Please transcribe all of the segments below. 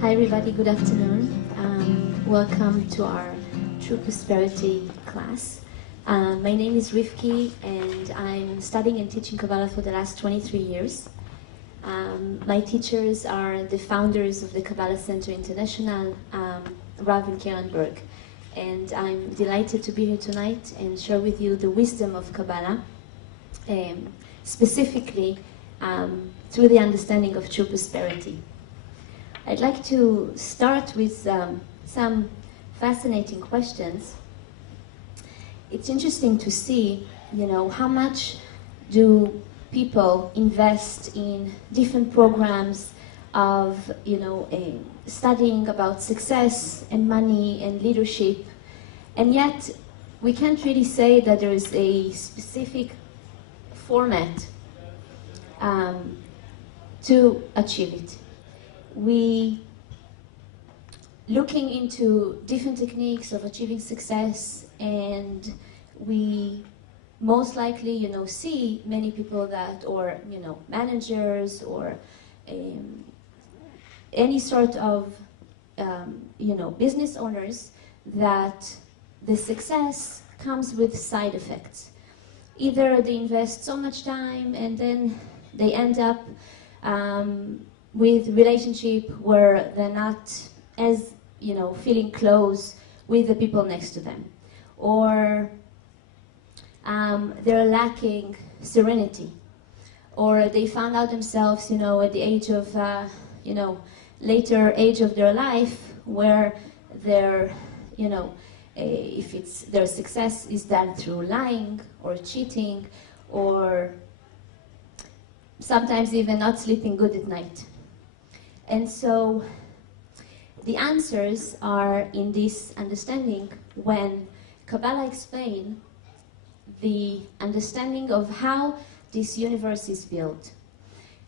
Hi everybody, good afternoon. Welcome to our True Prosperity class. My name is Rivki and I'm studying and teaching Kabbalah for the last 23 years. My teachers are the founders of the Kabbalah Center International, Rav and Karen Berg. And I'm delighted to be here tonight and share with you the wisdom of Kabbalah, specifically through the understanding of true prosperity. I'd like to start with some fascinating questions. It's interesting to see, how much do people invest in different programs of, studying about success and money and leadership, and yet we can't really say that there is a specific format to achieve it. We looking into different techniques of achieving success, and we most likely, see many people that, or managers, or any sort of, business owners, that the success comes with side effects. Either they invest so much time and then they end up with relationship where they're not as, feeling close with the people next to them. Or they're lacking serenity. Or they found out themselves, at the age of, later age of their life, where their, if it's their success is done through lying or cheating, or sometimes even not sleeping good at night. And so the answers are in this understanding when Kabbalah explains the understanding of how this universe is built.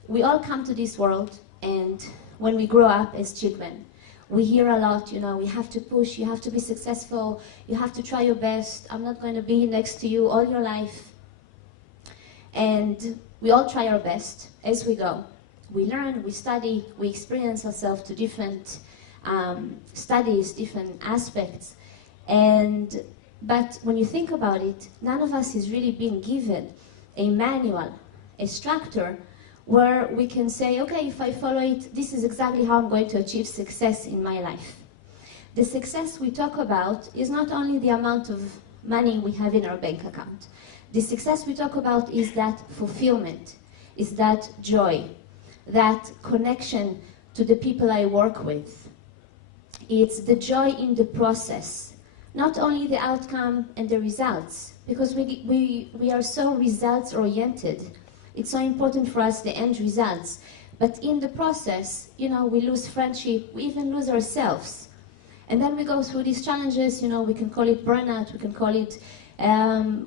We all come to this world, and when we grow up as children, we hear a lot, we have to push, you have to be successful, you have to try your best, I'm not going to be next to you all your life. And we all try our best as we go. We learn, we study, we experience ourselves to different studies, different aspects. But when you think about it, none of us is really being given a manual, a structure, where we can say, okay, if I follow it, this is exactly how I'm going to achieve success in my life. The success we talk about is not only the amount of money we have in our bank account. The success we talk about is that fulfillment, is that joy, that connection to the people I work with. It's the joy in the process, not only the outcome and the results, because we are so results oriented. It's so important for us, the end results. But in the process, we lose friendship, we even lose ourselves. And then we go through these challenges, we can call it burnout, we can call it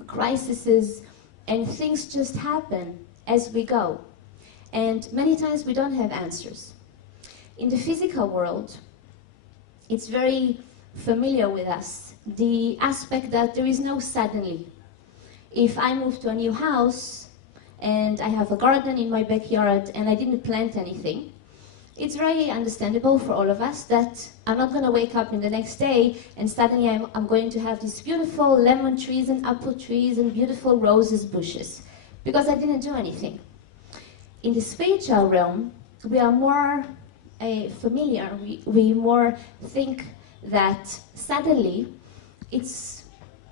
crises, and things just happen as we go. And many times we don't have answers. In the physical world, it's very familiar with us, the aspect that there is no suddenly. If I move to a new house and I have a garden in my backyard and I didn't plant anything, it's very understandable for all of us that I'm not going to wake up in the next day and suddenly I'm going to have these beautiful lemon trees and apple trees and beautiful roses bushes, because I didn't do anything. In the spiritual realm, we are more familiar, we more think that suddenly it's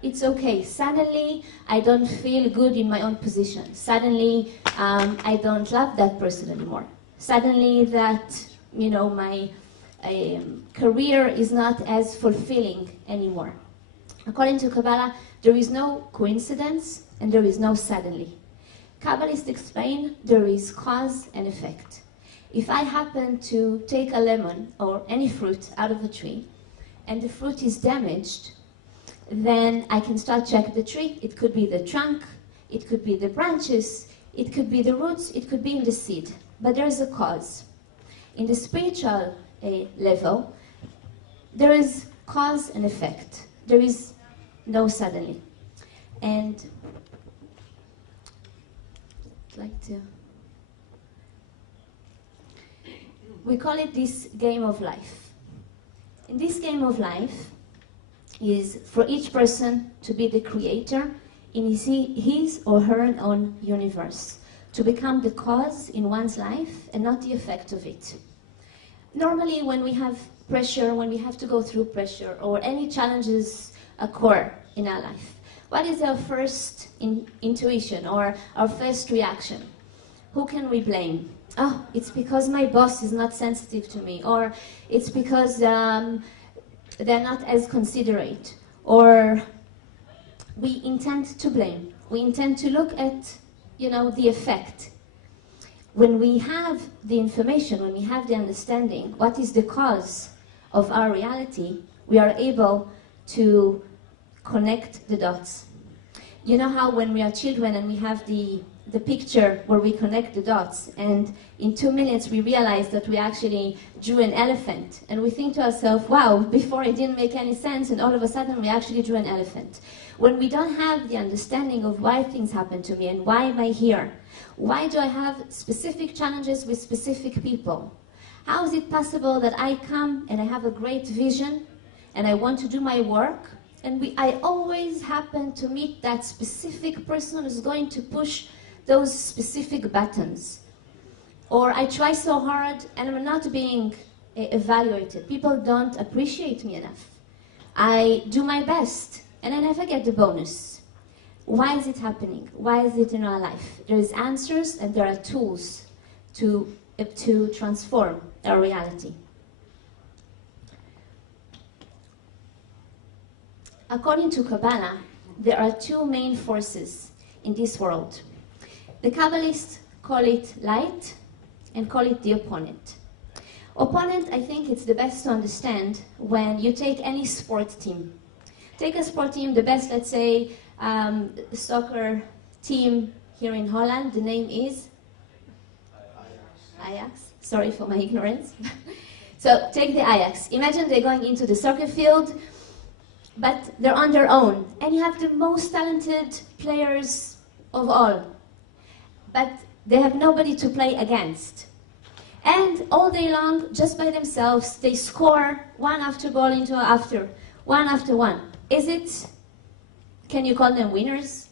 okay. Suddenly I don't feel good in my own position. Suddenly I don't love that person anymore. Suddenly that, my career is not as fulfilling anymore. According to Kabbalah, there is no coincidence and there is no suddenly. Kabbalists explain there is cause and effect. If I happen to take a lemon or any fruit out of a tree and the fruit is damaged, then I can start checking the tree. It could be the trunk, it could be the branches, it could be the roots, it could be in the seed. But there is a cause. In the spiritual level, there is cause and effect. There is no suddenly. And I'd like to we call it this game of life. In this game of life is for each person to be the creator in his or her own universe, to become the cause in one's life and not the effect of it. Normally when we have pressure, when we have to go through pressure or any challenges occur in our life, what is our first intuition or our first reaction? Who can we blame? Oh, it's because my boss is not sensitive to me, or it's because they're not as considerate, or we intend to blame. We intend to look at, the effect. When we have the information, when we have the understanding, what is the cause of our reality, we are able to connect the dots. You know how when we are children and we have the picture where we connect the dots, and in 2 minutes we realize that we actually drew an elephant, and we think to ourselves, wow, before it didn't make any sense, and all of a sudden we actually drew an elephant. When we don't have the understanding of why things happen to me and why am I here, why do I have specific challenges with specific people, how is it possible that I come and I have a great vision and I want to do my work, and I always happen to meet that specific person who's going to push those specific buttons. Or I try so hard and I'm not being evaluated. People don't appreciate me enough. I do my best and I never get the bonus. Why is it happening? Why is it in our life? There is answers and there are tools to transform our reality. According to Kabbalah, there are two main forces in this world. The Kabbalists call it light and call it the opponent. Opponent, I think it's the best to understand when you take any sport team. Take a sport team, the best, let's say, soccer team here in Holland. The name is? Ajax. Sorry for my ignorance. So take the Ajax. Imagine they're going into the soccer field, but they're on their own. And you have the most talented players of all. But they have nobody to play against. And all day long, just by themselves, they score one after ball into one after one. Can you call them winners?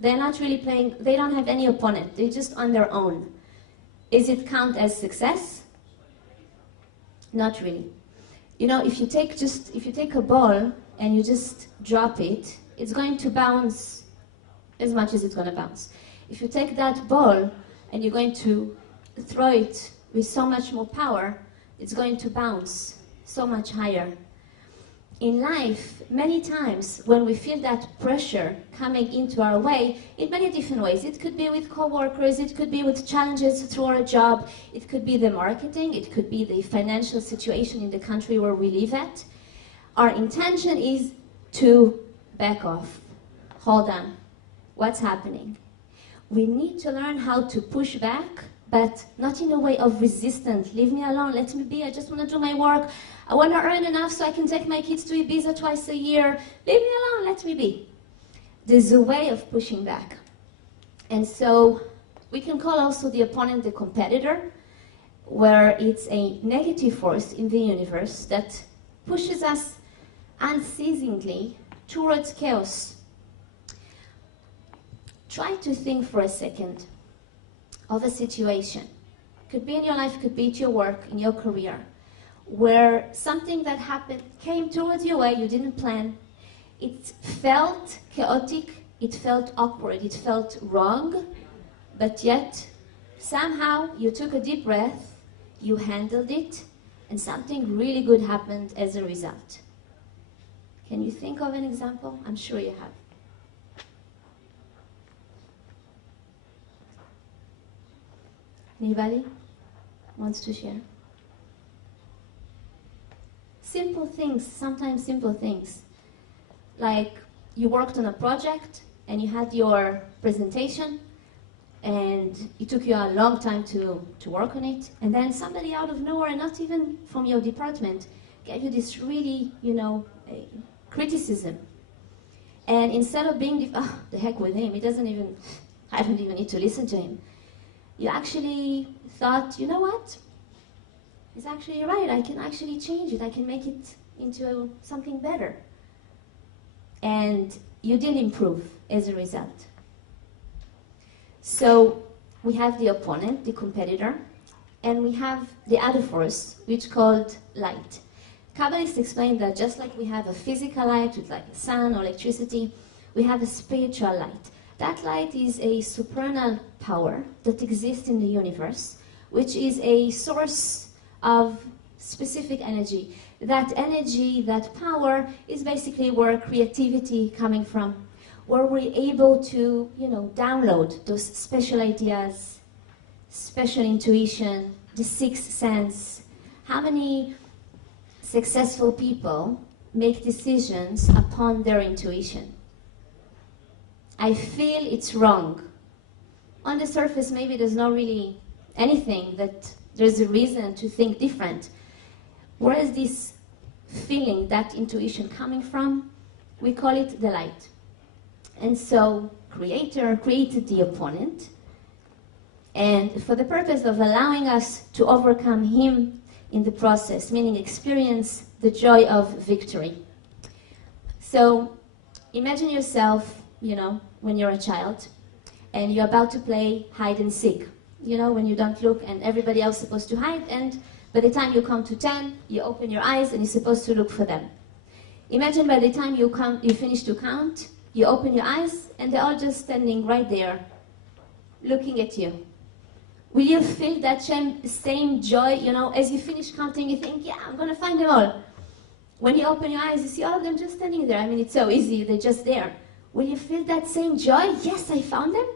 They're not really playing, they don't have any opponent, they're just on their own. Is it count as success? Not really. If you take a ball and you just drop it, it's going to bounce as much as it's going to bounce. If you take that ball and you're going to throw it with so much more power, it's going to bounce so much higher. In life, many times when we feel that pressure coming into our way, in many different ways, it could be with co-workers, it could be with challenges through our job, it could be the marketing, it could be the financial situation in the country where we live at. Our intention is to back off. Hold on. What's happening? We need to learn how to push back, but not in a way of resistance. Leave me alone, let me be, I just want to do my work. I want to earn enough so I can take my kids to Ibiza twice a year. Leave me alone, let me be. There's a way of pushing back. And so we can call also the opponent the competitor, where it's a negative force in the universe that pushes us unceasingly towards chaos. Try to think for a second of a situation. Could be in your life, could be at your work, in your career, where something that happened came towards your way, you didn't plan. It felt chaotic, it felt awkward, it felt wrong, but yet somehow you took a deep breath, you handled it, and something really good happened as a result. Can you think of an example? I'm sure you have. Anybody wants to share? Simple things, sometimes simple things. Like you worked on a project and you had your presentation and it took you a long time to work on it, and then somebody out of nowhere, not even from your department, gave you this really, criticism. And instead of being, the heck with him, I don't even need to listen to him. You actually thought, you know what? it's actually right. I can actually change it. I can make it into something better. And you did improve as a result. So we have the opponent, the competitor, and we have the other force, which is called light. Kabbalists explain that just like we have a physical light with like sun or electricity, we have a spiritual light. That light is a supernal power that exists in the universe, which is a source of specific energy. That energy, that power, is basically where creativity coming from, where we're able to, download those special ideas, special intuition, the sixth sense. How many successful people make decisions upon their intuition? I feel it's wrong. On the surface, maybe there's not really anything that there's a reason to think different. Where is this feeling, that intuition coming from? We call it the light. And so, Creator created the opponent, and for the purpose of allowing us to overcome him in the process, meaning experience the joy of victory. So, imagine yourself, when you're a child, and you're about to play hide and seek. When you don't look and everybody else is supposed to hide, and by the time you come to 10, you open your eyes and you're supposed to look for them. Imagine by the time you finish to count, you open your eyes and they're all just standing right there, looking at you. Will you feel that same joy, as you finish counting, you think, yeah, I'm going to find them all. When you open your eyes, you see all of them just standing there. I mean, it's so easy, they're just there. Will you feel that same joy? Yes, I found them.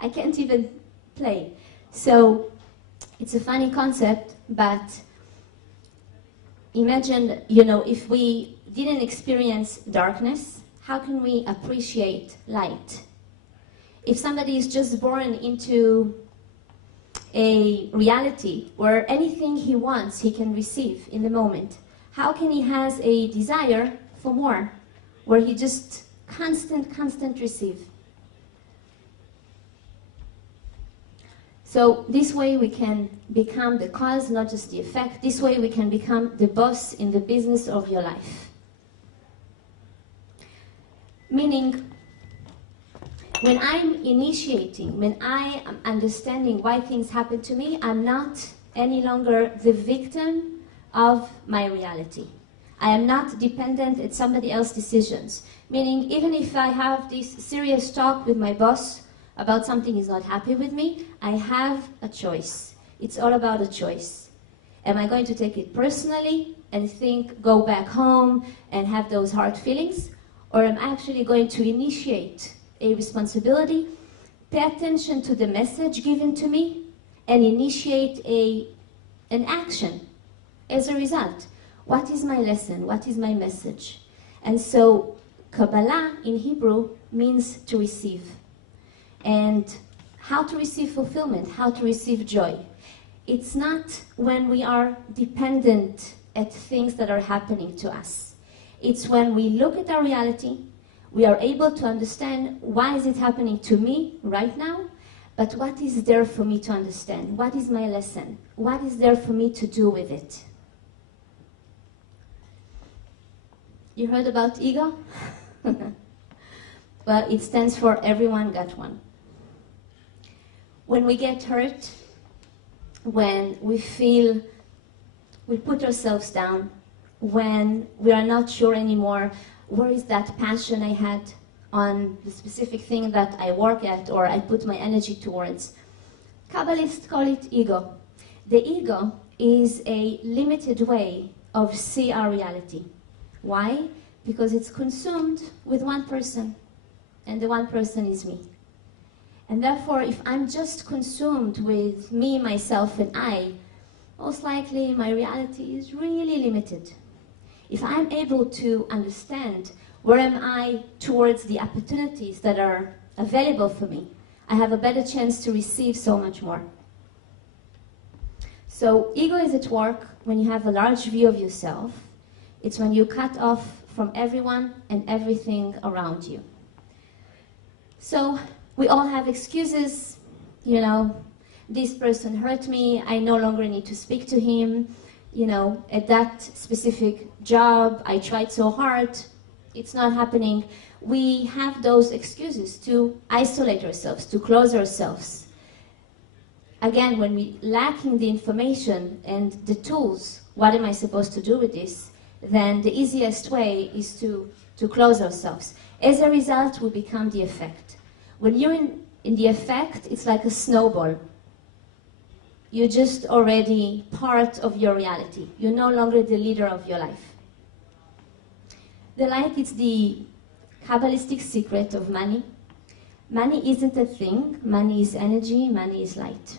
I can't even play. So, it's a funny concept, but imagine, if we didn't experience darkness, how can we appreciate light? If somebody is just born into a reality where anything he wants, he can receive in the moment, how can he has a desire for more, where he just constant receive? So this way we can become the cause, not just the effect. This way we can become the boss in the business of your life. Meaning, when I'm initiating, when I am understanding why things happen to me, I'm not any longer the victim of my reality. I am not dependent on somebody else's decisions. Meaning, even if I have this serious talk with my boss about something he's not happy with me, I have a choice. It's all about a choice. Am I going to take it personally and go back home and have those hard feelings? Or am I actually going to initiate a responsibility, pay attention to the message given to me, and initiate an action as a result? What is my lesson? What is my message? And so, Kabbalah in Hebrew means to receive. And how to receive fulfillment, how to receive joy. It's not when we are dependent at things that are happening to us. It's when we look at our reality, we are able to understand why is it happening to me right now, but what is there for me to understand? What is my lesson? What is there for me to do with it? You heard about ego? Well, it stands for everyone got one. When we get hurt, when we feel we put ourselves down, when we are not sure anymore, where is that passion I had on the specific thing that I work at or I put my energy towards? Kabbalists call it ego. The ego is a limited way of see our reality. Why? Because it's consumed with one person, and the one person is me. And therefore, if I'm just consumed with me, myself, and I, most likely my reality is really limited. If I'm able to understand where am I towards the opportunities that are available for me, I have a better chance to receive so much more. So ego is at work when you have a large view of yourself. It's when you cut off from everyone and everything around you. So we all have excuses, this person hurt me, I no longer need to speak to him, you know, at that specific job, I tried so hard, it's not happening. We have those excuses to isolate ourselves, to close ourselves. Again, when we lacking the information and the tools, what am I supposed to do with this? Then the easiest way is to close ourselves. As a result, we become the effect. When you're in the effect, it's like a snowball. You're just already part of your reality. You're no longer the leader of your life. The light is the Kabbalistic secret of money. Money isn't a thing. Money is energy. Money is light.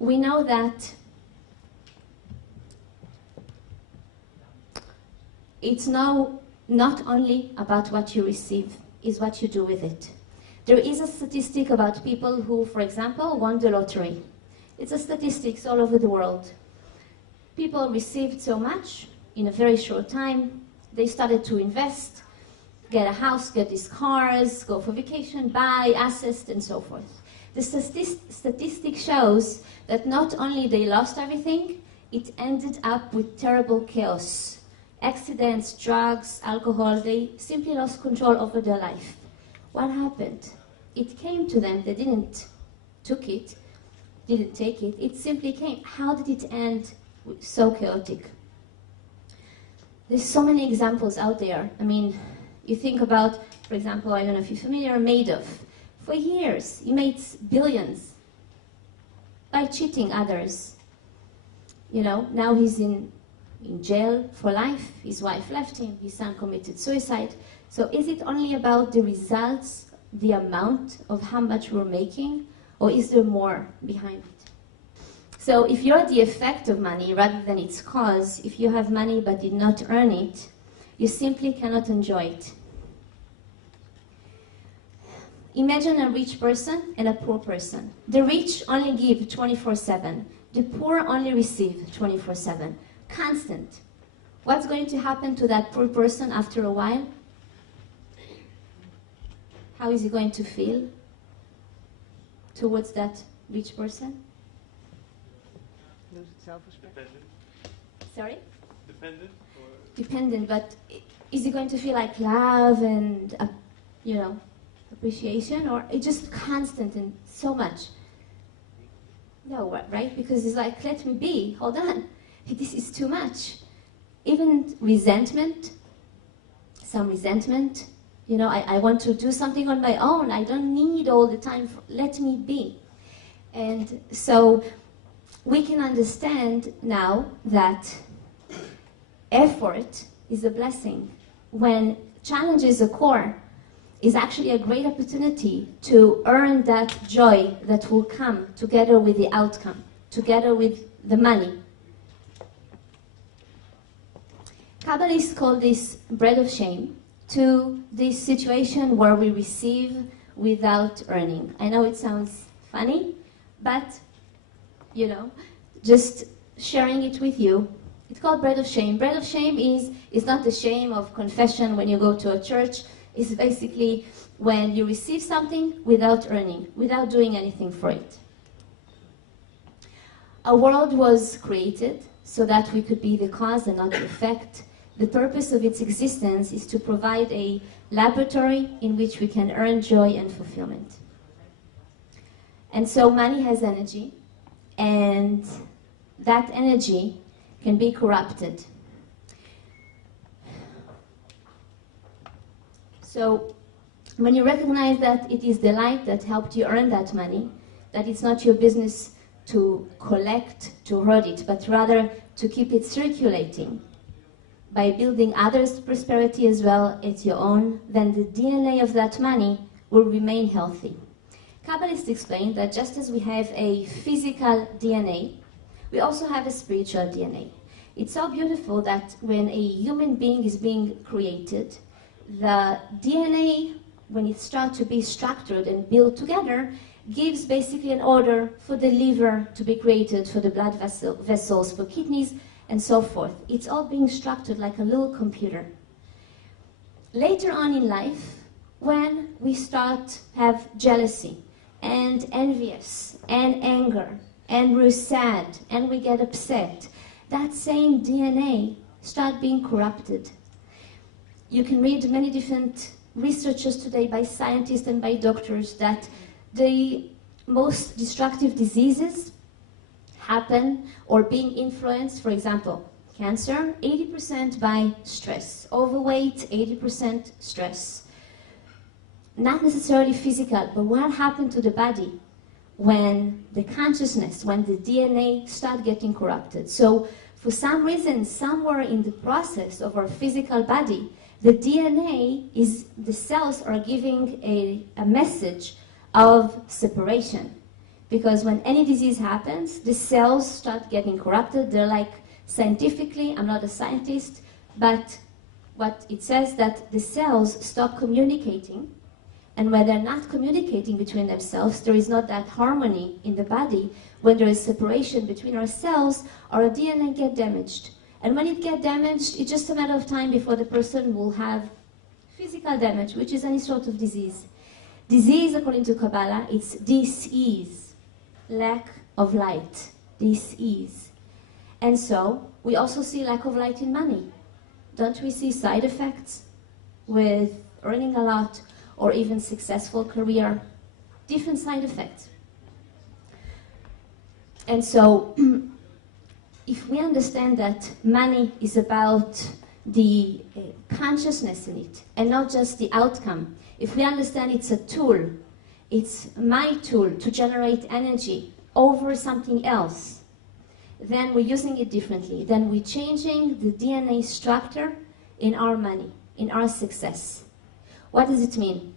We know that it's now not only about what you receive, it's what you do with it. There is a statistic about people who, for example, won the lottery. It's a statistics all over the world. People received so much in a very short time. They started to invest, get a house, get these cars, go for vacation, buy assets, and so forth. The statistic shows that not only they lost everything, it ended up with terrible chaos. Accidents, drugs, alcohol, they simply lost control over their life. What happened? It came to them, they didn't take it, it simply came. How did it end so chaotic? There's so many examples out there. I mean, you think about, for example, I don't know if you're familiar, Madoff. For years, he made billions by cheating others. You know, now he's in jail for life. His wife left him. His son committed suicide. So is it only about the results, the amount of how much we're making, or is there more behind it? So if you're the effect of money rather than its cause, if you have money but did not earn it, you simply cannot enjoy it. Imagine a rich person and a poor person. The rich only give 24/7. The poor only receive 24/7. Constant. What's going to happen to that poor person after a while? How is he going to feel towards that rich person? Lose self-respect. Dependent. Sorry? Dependent? Or Dependent, but is he going to feel like love and, you know, appreciation, or it's just constant and so much? No, right? Because it's like, let me be, hold on. This is too much. Even resentment, some resentment, you know, I want to do something on my own. I don't need all the time, let me be. And so we can understand now that effort is a blessing. When challenges occur, is actually a great opportunity to earn that joy that will come together with the outcome, together with the money. Kabbalists call this bread of shame to this situation where we receive without earning. I know it sounds funny, but, you know, just sharing it with you. It's called bread of shame. Bread of shame is not the shame of confession when you go to a church. It's basically when you receive something without earning, without doing anything for it. A world was created so that we could be the cause and not the effect. The purpose of its existence is to provide a laboratory in which we can earn joy and fulfillment. And so money has energy, and that energy can be corrupted. So when you recognize that it is the light that helped you earn that money, that it's not your business to collect, to hoard it, but rather to keep it circulating by building others' prosperity as well as your own, then the DNA of that money will remain healthy. Kabbalists explain that just as we have a physical DNA, we also have a spiritual DNA. It's so beautiful that when a human being is being created, the DNA, when it starts to be structured and built together, gives basically an order for the liver to be created, for the blood vessels, for kidneys, and so forth. It's all being structured like a little computer. Later on in life, when we start to have jealousy, and envious and anger and we're sad and we get upset, that same DNA start being corrupted. You can read many different researches today by scientists and by doctors that the most destructive diseases happen or being influenced, for example, cancer, 80% by stress. Overweight, 80% stress. Not necessarily physical, but what happened to the body when the consciousness, when the DNA start getting corrupted? So for some reason, somewhere in the process of our physical body, the DNA is, the cells are giving a message of separation. Because when any disease happens, the cells start getting corrupted. They're like, scientifically, I'm not a scientist, but what it says that the cells stop communicating, and when they're not communicating between themselves, there is not that harmony in the body. When there is separation between our cells, our DNA get damaged. And when it gets damaged, it's just a matter of time before the person will have physical damage, which is any sort of disease. Disease, according to Kabbalah, it's dis-ease, lack of light, dis-ease. And so, we also see lack of light in money. Don't we see side effects with earning a lot or even successful career? Different side effects. And so, if we understand that money is about the consciousness in it and not just the outcome, if we understand it's a tool, it's my tool to generate energy over something else, then we're using it differently. Then we're changing the DNA structure in our money, in our success. What does it mean?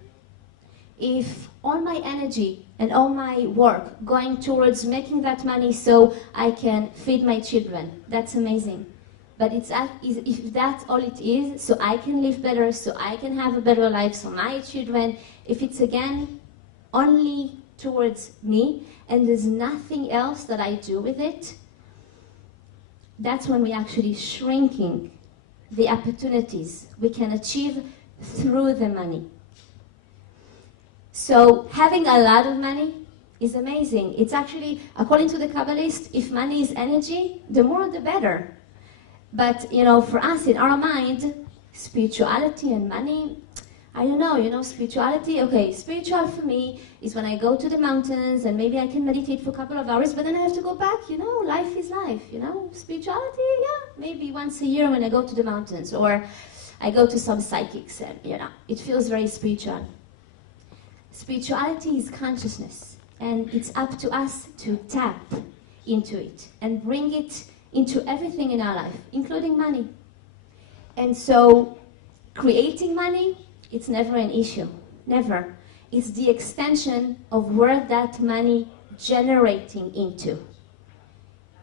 If all my energy and all my work going towards making that money so I can feed my children, that's amazing. But if that's all it is, so I can live better, so I can have a better life, so my children, if it's again only towards me and there's nothing else that I do with it, that's when we're actually shrinking the opportunities we can achieve through the money. So having a lot of money is amazing. It's actually, according to the Kabbalist, if money is energy, the more the better. But, for us, in our mind, spirituality and money, I don't know, spirituality, okay, spiritual for me is when I go to the mountains and maybe I can meditate for a couple of hours, but then I have to go back, life is life, Spirituality, yeah, maybe once a year when I go to the mountains, or I go to some psychics and, it feels very spiritual. Spirituality is consciousness, and it's up to us to tap into it and bring it into everything in our life, including money. And so, creating money, it's never an issue, never. It's the extension of where that money generating into.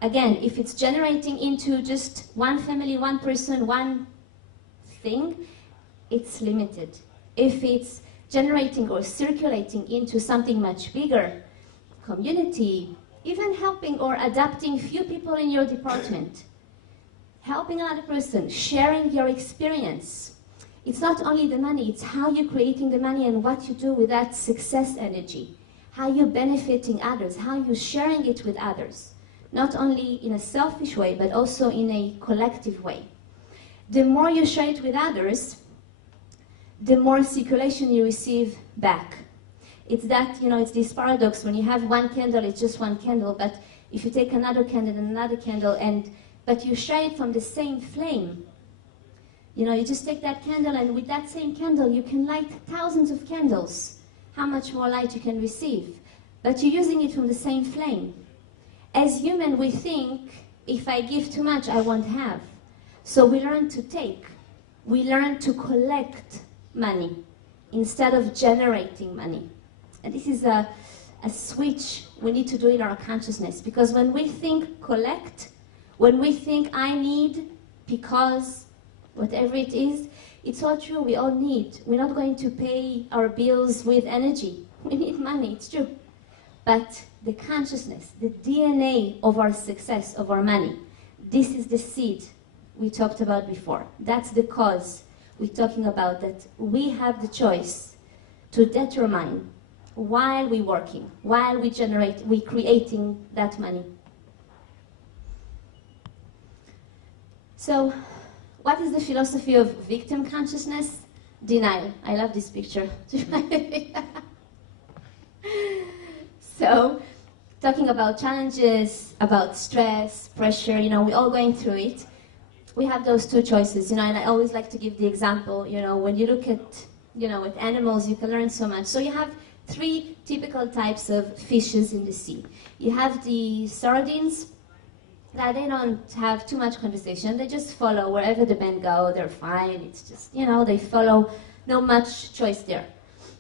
Again, if it's generating into just one family, one person, one thing, it's limited. If it's generating or circulating into something much bigger, community, even helping or adapting few people in your department, helping another person, sharing your experience. It's not only the money, it's how you're creating the money and what you do with that success energy, how you're benefiting others, how you're sharing it with others, not only in a selfish way, but also in a collective way. The more you share it with others, the more circulation you receive back. It's that, it's this paradox, when you have one candle, it's just one candle, but if you take another candle and another candle, but you share it from the same flame, you just take that candle, and with that same candle, you can light thousands of candles. How much more light you can receive? But you're using it from the same flame. As human, we think, if I give too much, I won't have. So we learn to take. We learn to collect money instead of generating money. And this is a switch we need to do in our consciousness. Because when we think collect, when we think I need because whatever it is, it's all true, we all need. We're not going to pay our bills with energy. We need money, it's true. But the consciousness, the DNA of our success, of our money, this is the seed we talked about before. That's the cause we're talking about, that we have the choice to determine while we're working, while we're creating that money. So, what is the philosophy of victim consciousness? Denial. I love this picture. So, talking about challenges, about stress, pressure, we're all going through it. We have those two choices, and I always like to give the example, when you look at, with animals, you can learn so much. So you have three typical types of fishes in the sea. You have the sardines, that they don't have too much conversation. They just follow wherever the men go. They're fine. It's just, they follow, no much choice there.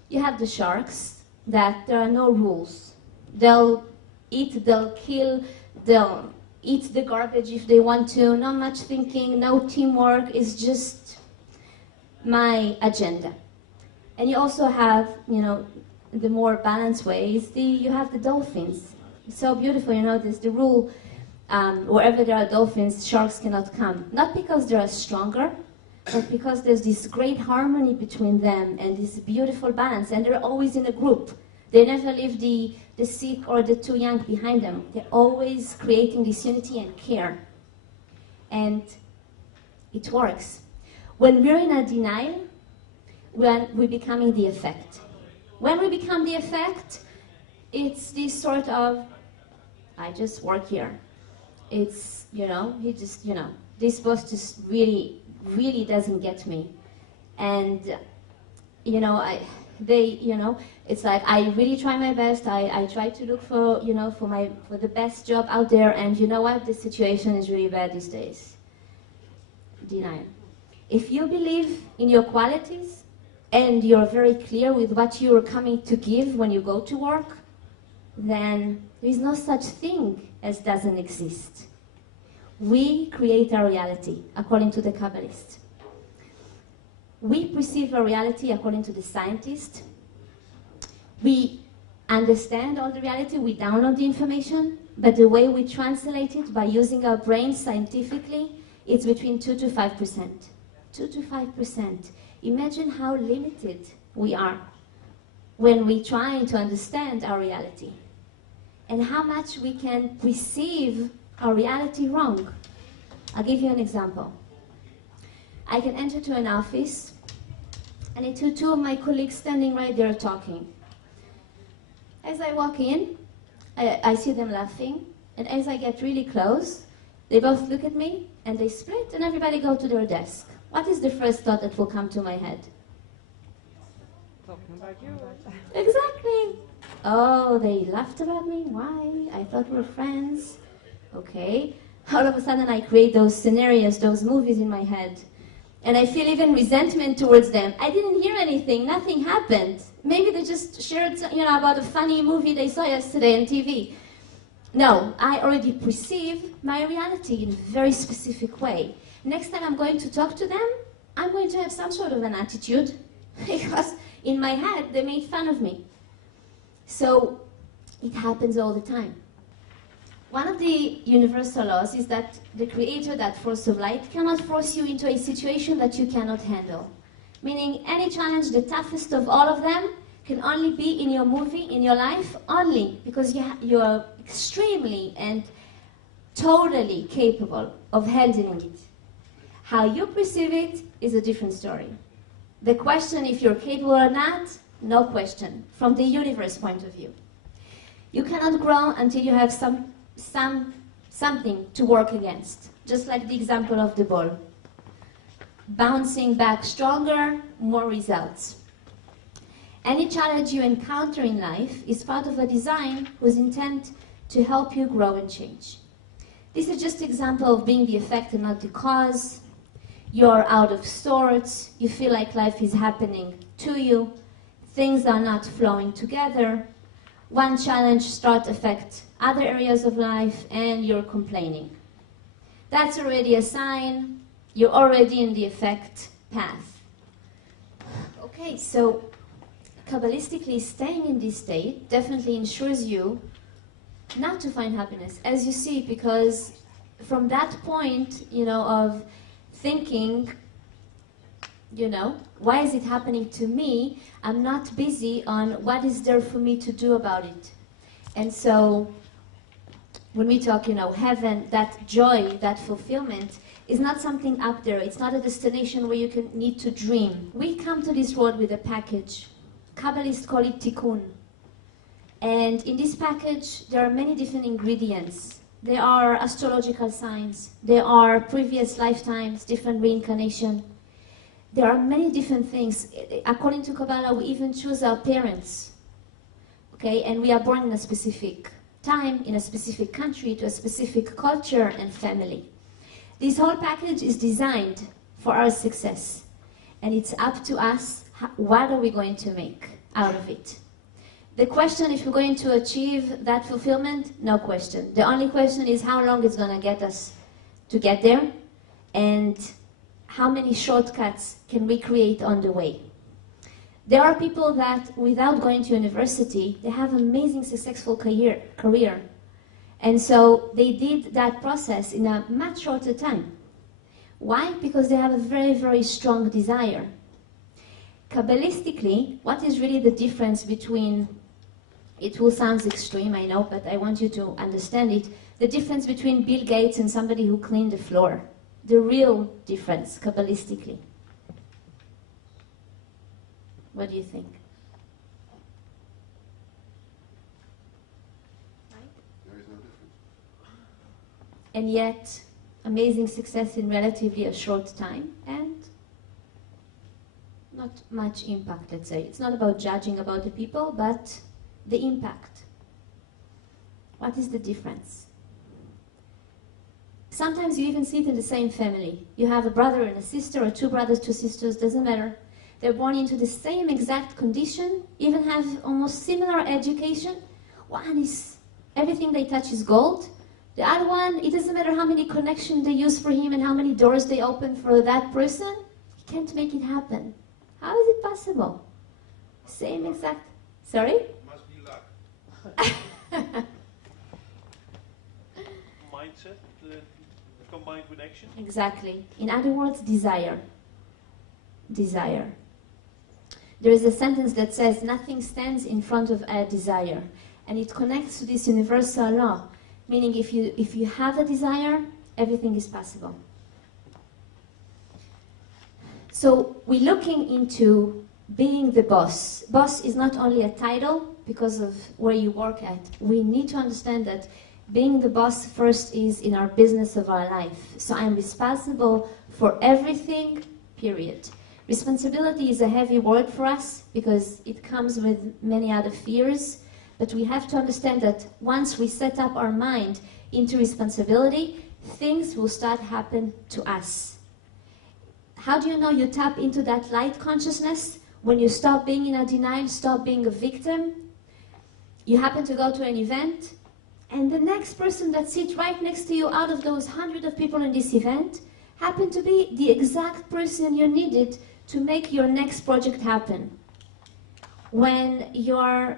You have the sharks, that there are no rules. They'll eat, they'll kill, they'll eat the garbage if they want to. Not much thinking, no teamwork. It's just my agenda. And you also have, the more balanced way is you have the dolphins. It's so beautiful, there's the rule. Wherever there are dolphins, sharks cannot come. Not because they are stronger, but because there's this great harmony between them and this beautiful balance. And they're always in a group. They never leave the sick or the too young behind them. They're always creating this unity and care. And it works. When we're in a denial, we're becoming the effect. When we become the effect, it's this sort of, I just work here. It's, this boss just really, really doesn't get me. And, it's like I really try my best. I try to look for, for the best job out there. And you know what? The situation is really bad these days. Denial. If you believe in your qualities and you're very clear with what you're coming to give when you go to work, then there is no such thing as doesn't exist. We create our reality, according to the Kabbalists. We perceive our reality according to the scientist. We understand all the reality, we download the information, but the way we translate it by using our brains scientifically, it's between 2 to 5%. 2 to 5%. Imagine how limited we are when we're trying to understand our reality, and how much we can perceive our reality wrong. I'll give you an example. I can enter to an office, and it's two of my colleagues standing right there talking. As I walk in, I see them laughing, and as I get really close, they both look at me, and they split, and everybody go to their desk. What is the first thought that will come to my head? Talking about you. Exactly. Oh, they laughed about me? Why? I thought we were friends. Okay. All of a sudden I create those scenarios, those movies in my head. And I feel even resentment towards them. I didn't hear anything, nothing happened. Maybe they just shared, about a funny movie they saw yesterday on TV. No, I already perceive my reality in a very specific way. Next time I'm going to talk to them, I'm going to have some sort of an attitude, because in my head they made fun of me. So it happens all the time. One of the universal laws is that the creator, that force of light, cannot force you into a situation that you cannot handle. Meaning any challenge, the toughest of all of them, can only be in your movie, in your life, only because you are extremely and totally capable of handling it. How you perceive it is a different story. The question if you're capable or not, no question, from the universe point of view. You cannot grow until you have something to work against, just like the example of the ball. Bouncing back stronger, more results. Any challenge you encounter in life is part of a design whose intent to help you grow and change. This is just an example of being the effect and not the cause. You're out of sorts, you feel like life is happening to you, things are not flowing together, one challenge starts to affect other areas of life, and you're complaining. That's already a sign you're already in the effect path. Okay, so Kabbalistically, staying in this state definitely ensures you not to find happiness, as you see, because from that point, of thinking, you know, why is it happening to me? I'm not busy on what is there for me to do about it. And so when we talk, you know, heaven, that joy, that fulfillment is not something up there. It's not a destination where you need to dream. We come to this world with a package. Kabbalists call it tikkun. And in this package, there are many different ingredients. There are astrological signs. There are previous lifetimes, different reincarnation. There are many different things. According to Kabbalah, we even choose our parents. Okay, and we are born in a specific time, in a specific country, to a specific culture and family. This whole package is designed for our success. And it's up to us, what are we going to make out of it? The question, if we're going to achieve that fulfillment, no question. The only question is how long it's going to get us to get there, and how many shortcuts can we create on the way. There are people that, without going to university, they have amazing successful career. And so they did that process in a much shorter time. Why? Because they have a very, very strong desire. Kabbalistically, what is really the difference between, it will sound extreme, I know, but I want you to understand it, the difference between Bill Gates and somebody who cleaned the floor. The real difference, Kabbalistically. What do you think? There is no difference. And yet, amazing success in relatively a short time, and not much impact, let's say. It's not about judging about the people, but the impact. What is the difference? Sometimes you even see it in the same family. You have a brother and a sister, or two brothers, two sisters, doesn't matter. They're born into the same exact condition, even have almost similar education. One is, everything they touch is gold. The other one, it doesn't matter how many connections they use for him and how many doors they open for that person, he can't make it happen. How is it possible? Same exact, sorry? Must be luck. Mindset combined with action. Exactly. In other words, desire. Desire. There is a sentence that says, nothing stands in front of a desire. And it connects to this universal law. Meaning if you have a desire, everything is possible. So we're looking into being the boss. Boss is not only a title because of where you work at. We need to understand that being the boss first is in our business of our life. So I'm responsible for everything, period. Responsibility is a heavy word for us because it comes with many other fears. But we have to understand that once we set up our mind into responsibility, things will start happen to us. How do you know you tap into that light consciousness? When you stop being in a denial, stop being a victim. You happen to go to an event, and the next person that sits right next to you out of those hundreds of people in this event happen to be the exact person you needed to make your next project happen. When you're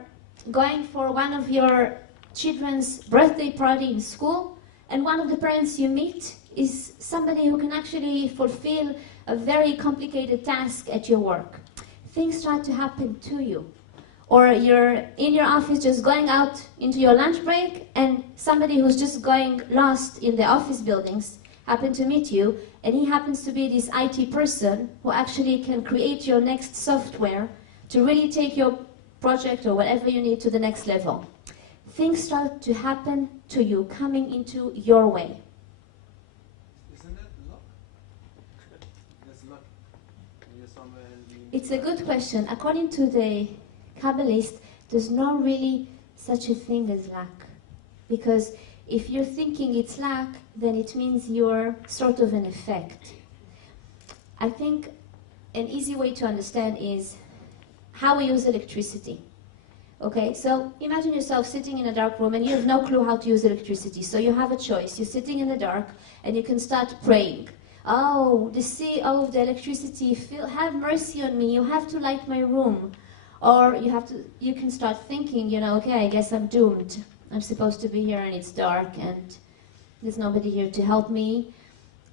going for one of your children's birthday party in school, and one of the parents you meet is somebody who can actually fulfill a very complicated task at your work. Things start to happen to you. Or you're in your office just going out into your lunch break, and somebody who's just going lost in the office buildings happen to meet you, and he happens to be this IT person who actually can create your next software to really take your project or whatever you need to the next level. Things start to happen to you, coming into your way. Isn't that luck? That's luck. When you're somewhere and It's a good question. According to the Kabbalist, there's not really such a thing as luck. Because if you're thinking it's luck, then it means you're sort of an effect. I think an easy way to understand is how we use electricity. Okay, so imagine yourself sitting in a dark room and you have no clue how to use electricity. So you have a choice. You're sitting in the dark and you can start praying. Oh, the CEO of the electricity, have mercy on me. You have to light my room. Or you can start thinking, you know, okay, I guess I'm doomed. I'm supposed to be here and it's dark and there's nobody here to help me.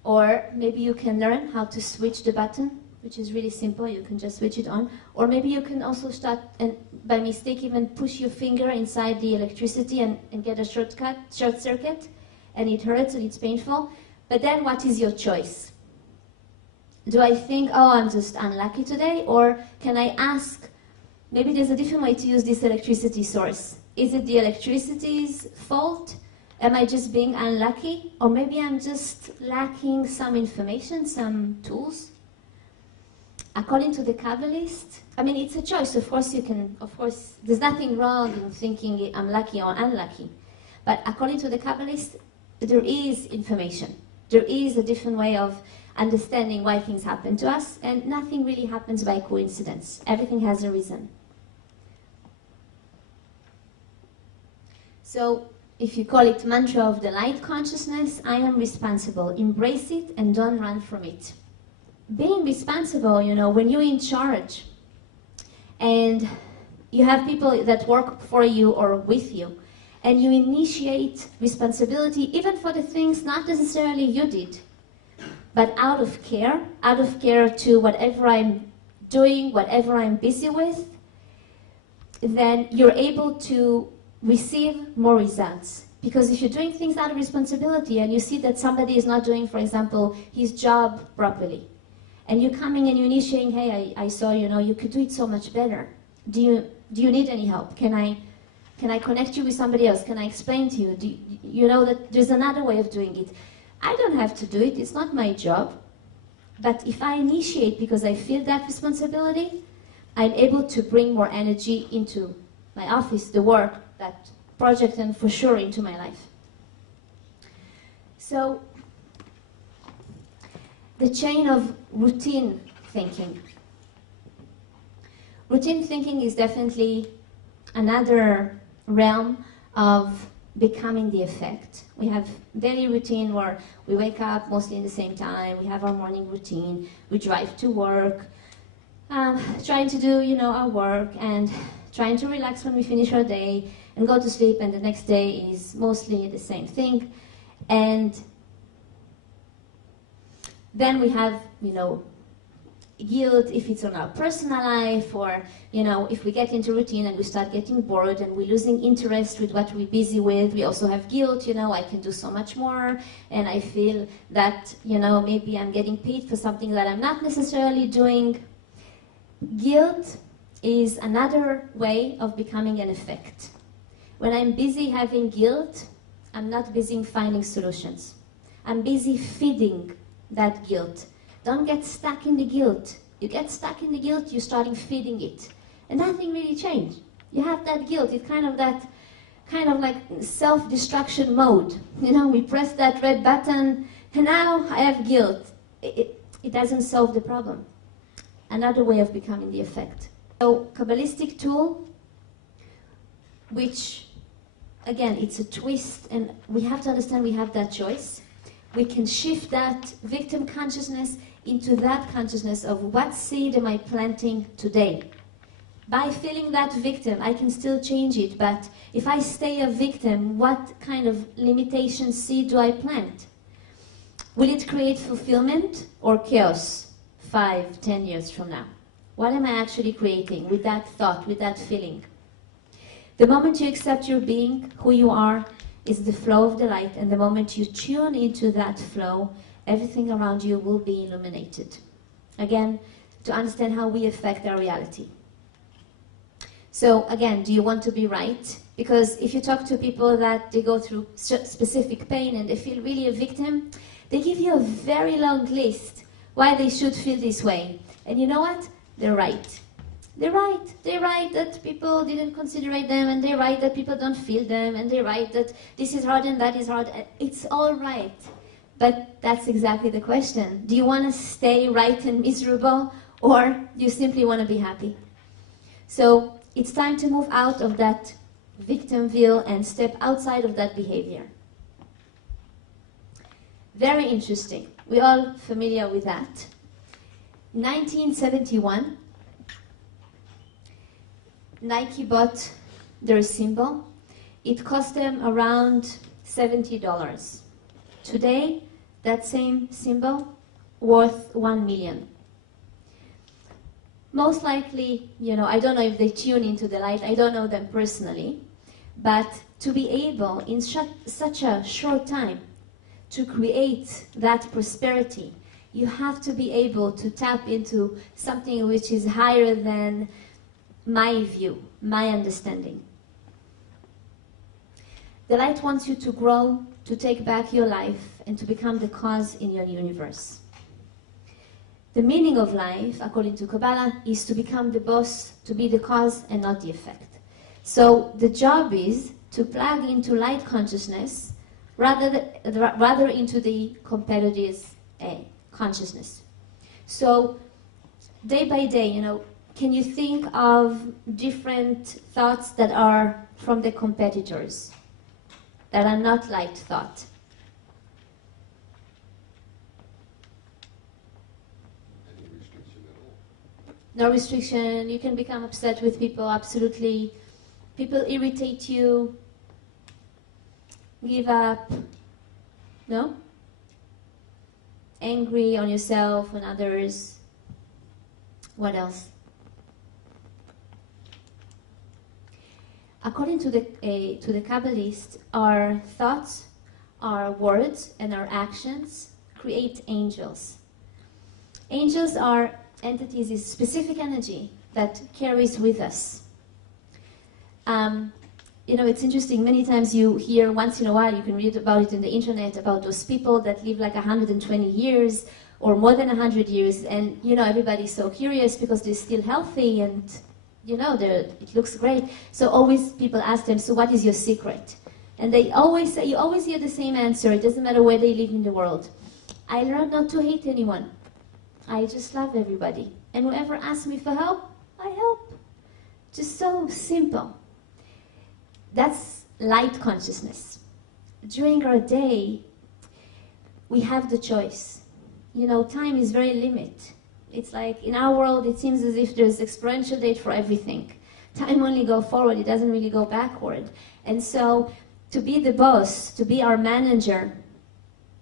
Or maybe you can learn how to switch the button which is really simple. You can just switch it on. Or maybe you can also start and by mistake even push your finger inside the electricity and get a short circuit, and it hurts and it's painful. But then what is your choice? Do I think, oh, I'm just unlucky today? Or can I ask, maybe there's a different way to use this electricity source. Is it the electricity's fault? Am I just being unlucky? Or maybe I'm just lacking some information, some tools? According to the Kabbalist, I mean, it's a choice. Of course, there's nothing wrong in thinking I'm lucky or unlucky. But according to the Kabbalist, there is information. There is a different way of understanding why things happen to us, and nothing really happens by coincidence. Everything has a reason. So, if you call it mantra of the light consciousness, I am responsible. Embrace it and don't run from it. Being responsible, you know, when you're in charge and you have people that work for you or with you, and you initiate responsibility even for the things not necessarily you did, but out of care to whatever I'm doing, whatever I'm busy with, then you're able to receive more results. Because if you're doing things out of responsibility and you see that somebody is not doing, for example, his job properly, and you're coming and you're initiating, hey, I saw, you know, you could do it so much better. Do you need any help? Can I connect you with somebody else? Can I explain to you? You know that there's another way of doing it? I don't have to do it. It's not my job. But if I initiate because I feel that responsibility, I'm able to bring more energy into my office, the work, that project, and for sure into my life. So, the chain of routine thinking. Routine thinking is definitely another realm of becoming the effect. We have daily routine where we wake up mostly in the same time, we have our morning routine, we drive to work, trying to do, you know, our work and trying to relax when we finish our day and go to sleep, and the next day is mostly the same thing. And then we have, you know, guilt if it's on our personal life, or, you know, if we get into routine and we start getting bored and we're losing interest with what we're busy with, we also have guilt, you know, I can do so much more, and I feel that, you know, maybe I'm getting paid for something that I'm not necessarily doing. Guilt is another way of becoming an effect. When I'm busy having guilt, I'm not busy finding solutions. I'm busy feeding that guilt. Don't get stuck in the guilt. You get stuck in the guilt, you're starting feeding it. And nothing really changed. You have that guilt. It's kind of like self-destruction mode. You know, we press that red button, and now I have guilt. It doesn't solve the problem. Another way of becoming the effect. So, Kabbalistic tool, which, again, it's a twist, and we have to understand we have that choice. We can shift that victim consciousness into that consciousness of what seed am I planting today. By feeling that victim, I can still change it, but if I stay a victim, what kind of limitation seed do I plant? Will it create fulfillment or chaos 5, 10 years from now? What am I actually creating with that thought, with that feeling? The moment you accept your being, who you are, is the flow of the light, and the moment you tune into that flow, everything around you will be illuminated. Again, to understand how we affect our reality. So again, do you want to be right? Because if you talk to people that they go through specific pain and they feel really a victim, they give you a very long list why they should feel this way. And you know what? They're right. They're right. They're right that people didn't consider them, and they're right that people don't feel them, and they're right that this is hard and that is hard. It's all right. But that's exactly the question. Do you want to stay right and miserable, or do you simply want to be happy? So it's time to move out of that victimville and step outside of that behavior. Very interesting. We're all familiar with that. 1971, Nike bought their symbol. It cost them around $70. Today, that same symbol worth $1 million. most likely, I don't know if they tune into the light, I don't know them personally, but to be able in such a short time to create that prosperity, you have to be able to tap into something which is higher than my view, my understanding. The light wants you to grow, to take back your life, and to become the cause in your universe. The meaning of life, according to Kabbalah, is to become the boss, to be the cause and not the effect. So the job is to plug into light consciousness rather into the competitive consciousness. So day by day, can you think of different thoughts that are from the competitors, that are not light thought? Any restriction at all? No restriction. You can become upset with people, absolutely. People irritate you. Give up. No? Angry on yourself and others. What else? According to the Kabbalists, our thoughts, our words, and our actions create angels. Angels are entities, is specific energy that carries with us. It's interesting, many times you hear, once in a while, you can read about it in the internet, about those people that live like 120 years or more than 100 years, and everybody's so curious because they're still healthy and it looks great. So always people ask them, so what is your secret? And they always say, you always hear the same answer, it doesn't matter where they live in the world. I learned not to hate anyone. I just love everybody. And whoever asks me for help, I help. Just so simple. That's light consciousness. During our day, we have the choice. Time is very limited. It's like in our world, it seems as if there's exponential date for everything. Time only goes forward, it doesn't really go backward. And so, to be the boss, to be our manager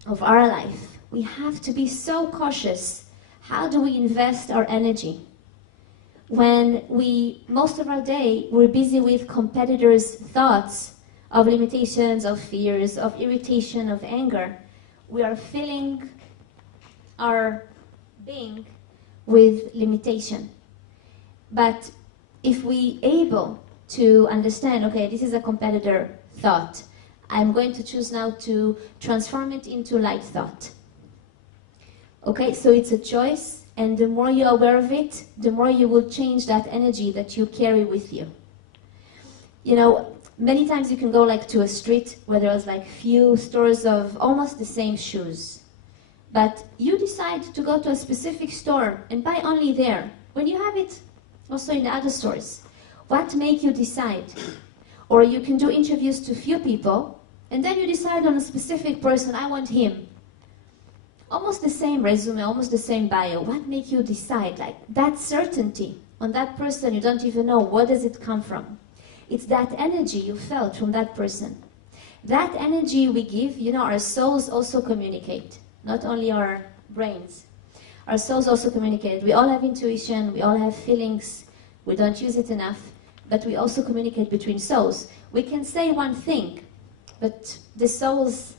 of our life, we have to be so cautious. How do we invest our energy? When most of our day, we're busy with competitors' thoughts of limitations, of fears, of irritation, of anger, we are filling our being with limitation. But if we able to understand, okay, this is a competitor thought, I'm going to choose now to transform it into light thought. Okay, so it's a choice, and the more you're aware of it, the more you will change that energy that you carry with you. Many times you can go to a street where there's few stores of almost the same shoes. But you decide to go to a specific store and buy only there, when you have it also in the other stores. What makes you decide? Or you can do interviews to few people, and then you decide on a specific person, I want him. Almost the same resume, almost the same bio. What makes you decide? That certainty on that person, you don't even know where does it come from. It's that energy you felt from that person. That energy we give, our souls also communicate. Not only our brains. Our souls also communicate. We all have intuition, we all have feelings. We don't use it enough, but we also communicate between souls. We can say one thing, but the souls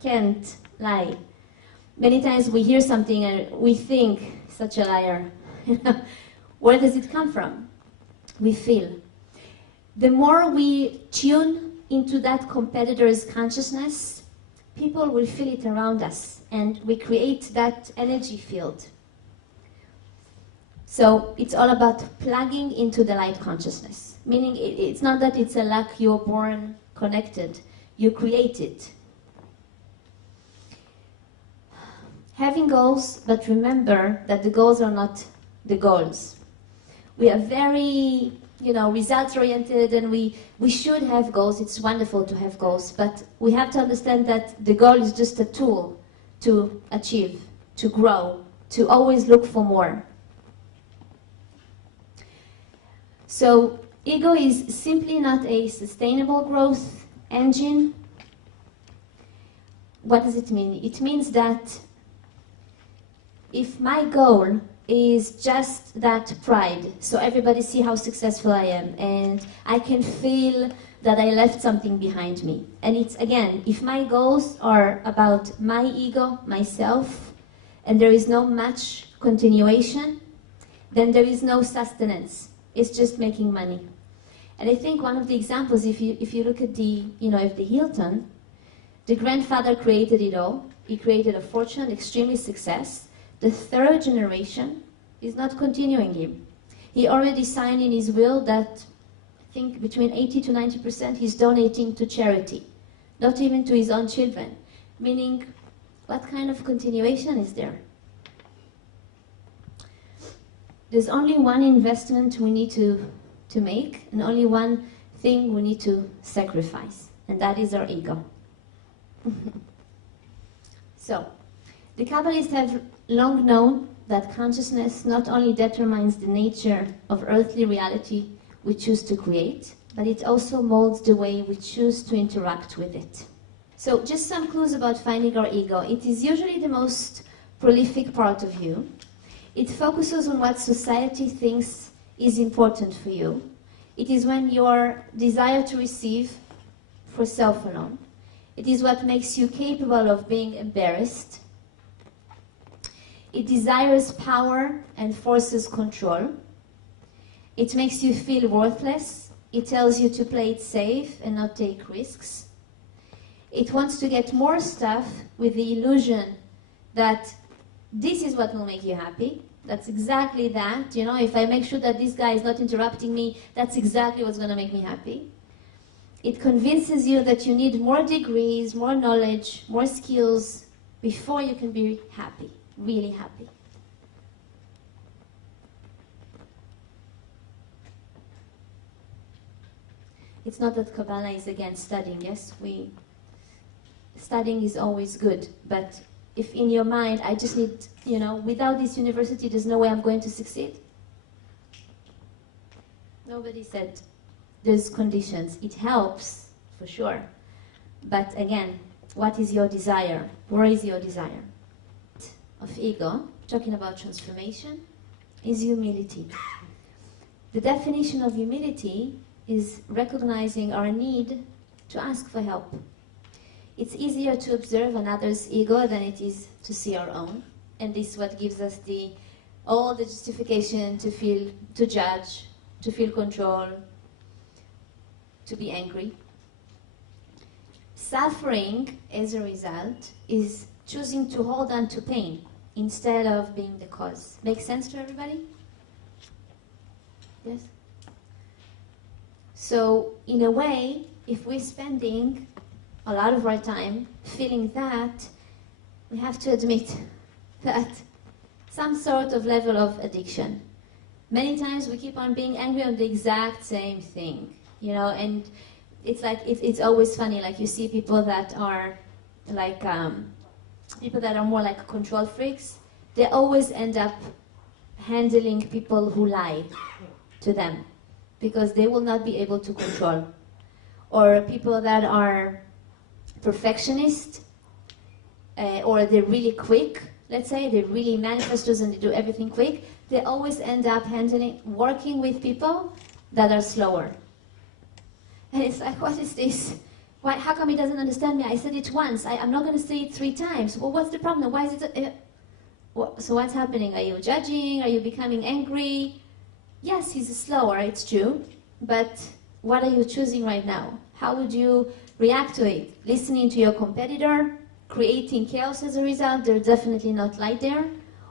can't lie. Many times we hear something and we think, such a liar. Where does it come from? We feel. The more we tune into that competitor's consciousness, people will feel it around us, and we create that energy field. So it's all about plugging into the light consciousness. Meaning it's not that it's a luck you're born connected. You create it. Having goals, but remember that the goals are not the goals. We are very, results-oriented, and we should have goals. It's wonderful to have goals, but we have to understand that the goal is just a tool to achieve, to grow, to always look for more. So, ego is simply not a sustainable growth engine. What does it mean? It means that if my goal is just that pride. So everybody see how successful I am, and I can feel that I left something behind me. And it's, again, if my goals are about my ego, myself, and there is no much continuation, then there is no sustenance. It's just making money. And I think one of the examples, if you look at the, if the Hilton, the grandfather created it all. He created a fortune, extremely success. The third generation is not continuing him. He already signed in his will that I think between 80 to 90% he's donating to charity, not even to his own children. Meaning, what kind of continuation is there? There's only one investment we need to make, and only one thing we need to sacrifice, and that is our ego. So, the Kabbalists have long known that consciousness not only determines the nature of earthly reality we choose to create, but it also molds the way we choose to interact with it. So, just some clues about finding our ego. It is usually the most prolific part of you. It focuses on what society thinks is important for you. It is when your desire to receive for self alone. It is what makes you capable of being embarrassed. It desires power and forces control. It makes you feel worthless. It tells you to play it safe and not take risks. It wants to get more stuff with the illusion that this is what will make you happy. That's exactly that. If I make sure that this guy is not interrupting me, that's exactly what's going to make me happy. It convinces you that you need more degrees, more knowledge, more skills before you can be happy, really happy. It's not that Kabbalah is against studying, yes? Studying is always good, but if in your mind, I just need, without this university, there's no way I'm going to succeed. Nobody said there's conditions. It helps, for sure. But again, what is your desire? Where is your desire? Of ego, talking about transformation, is humility. The definition of humility is recognizing our need to ask for help. It's easier to observe another's ego than it is to see our own. And this is what gives us all the justification to judge, to feel control, to be angry. Suffering, as a result, is choosing to hold on to pain instead of being the cause. Makes sense to everybody? Yes? So, in a way, if we're spending a lot of our time feeling that, we have to admit that some sort of level of addiction. Many times we keep on being angry on the exact same thing, and it's like, it's always funny, like you see people that are like, people that are more like control freaks, they always end up handling people who lie to them, because they will not be able to control. Or people that are perfectionist, or they're really quick, let's say, they're really manifestors and they do everything quick, they always end up working with people that are slower. And it's like, what is this? Why, how come he doesn't understand me? I said it once, I'm not going to say it 3 times. Well, what's the problem? Why is it? So what's happening? Are you judging? Are you becoming angry? Yes, he's slower, it's true, but what are you choosing right now? How would you react to it? Listening to your competitor, creating chaos as a result, there's definitely not light there,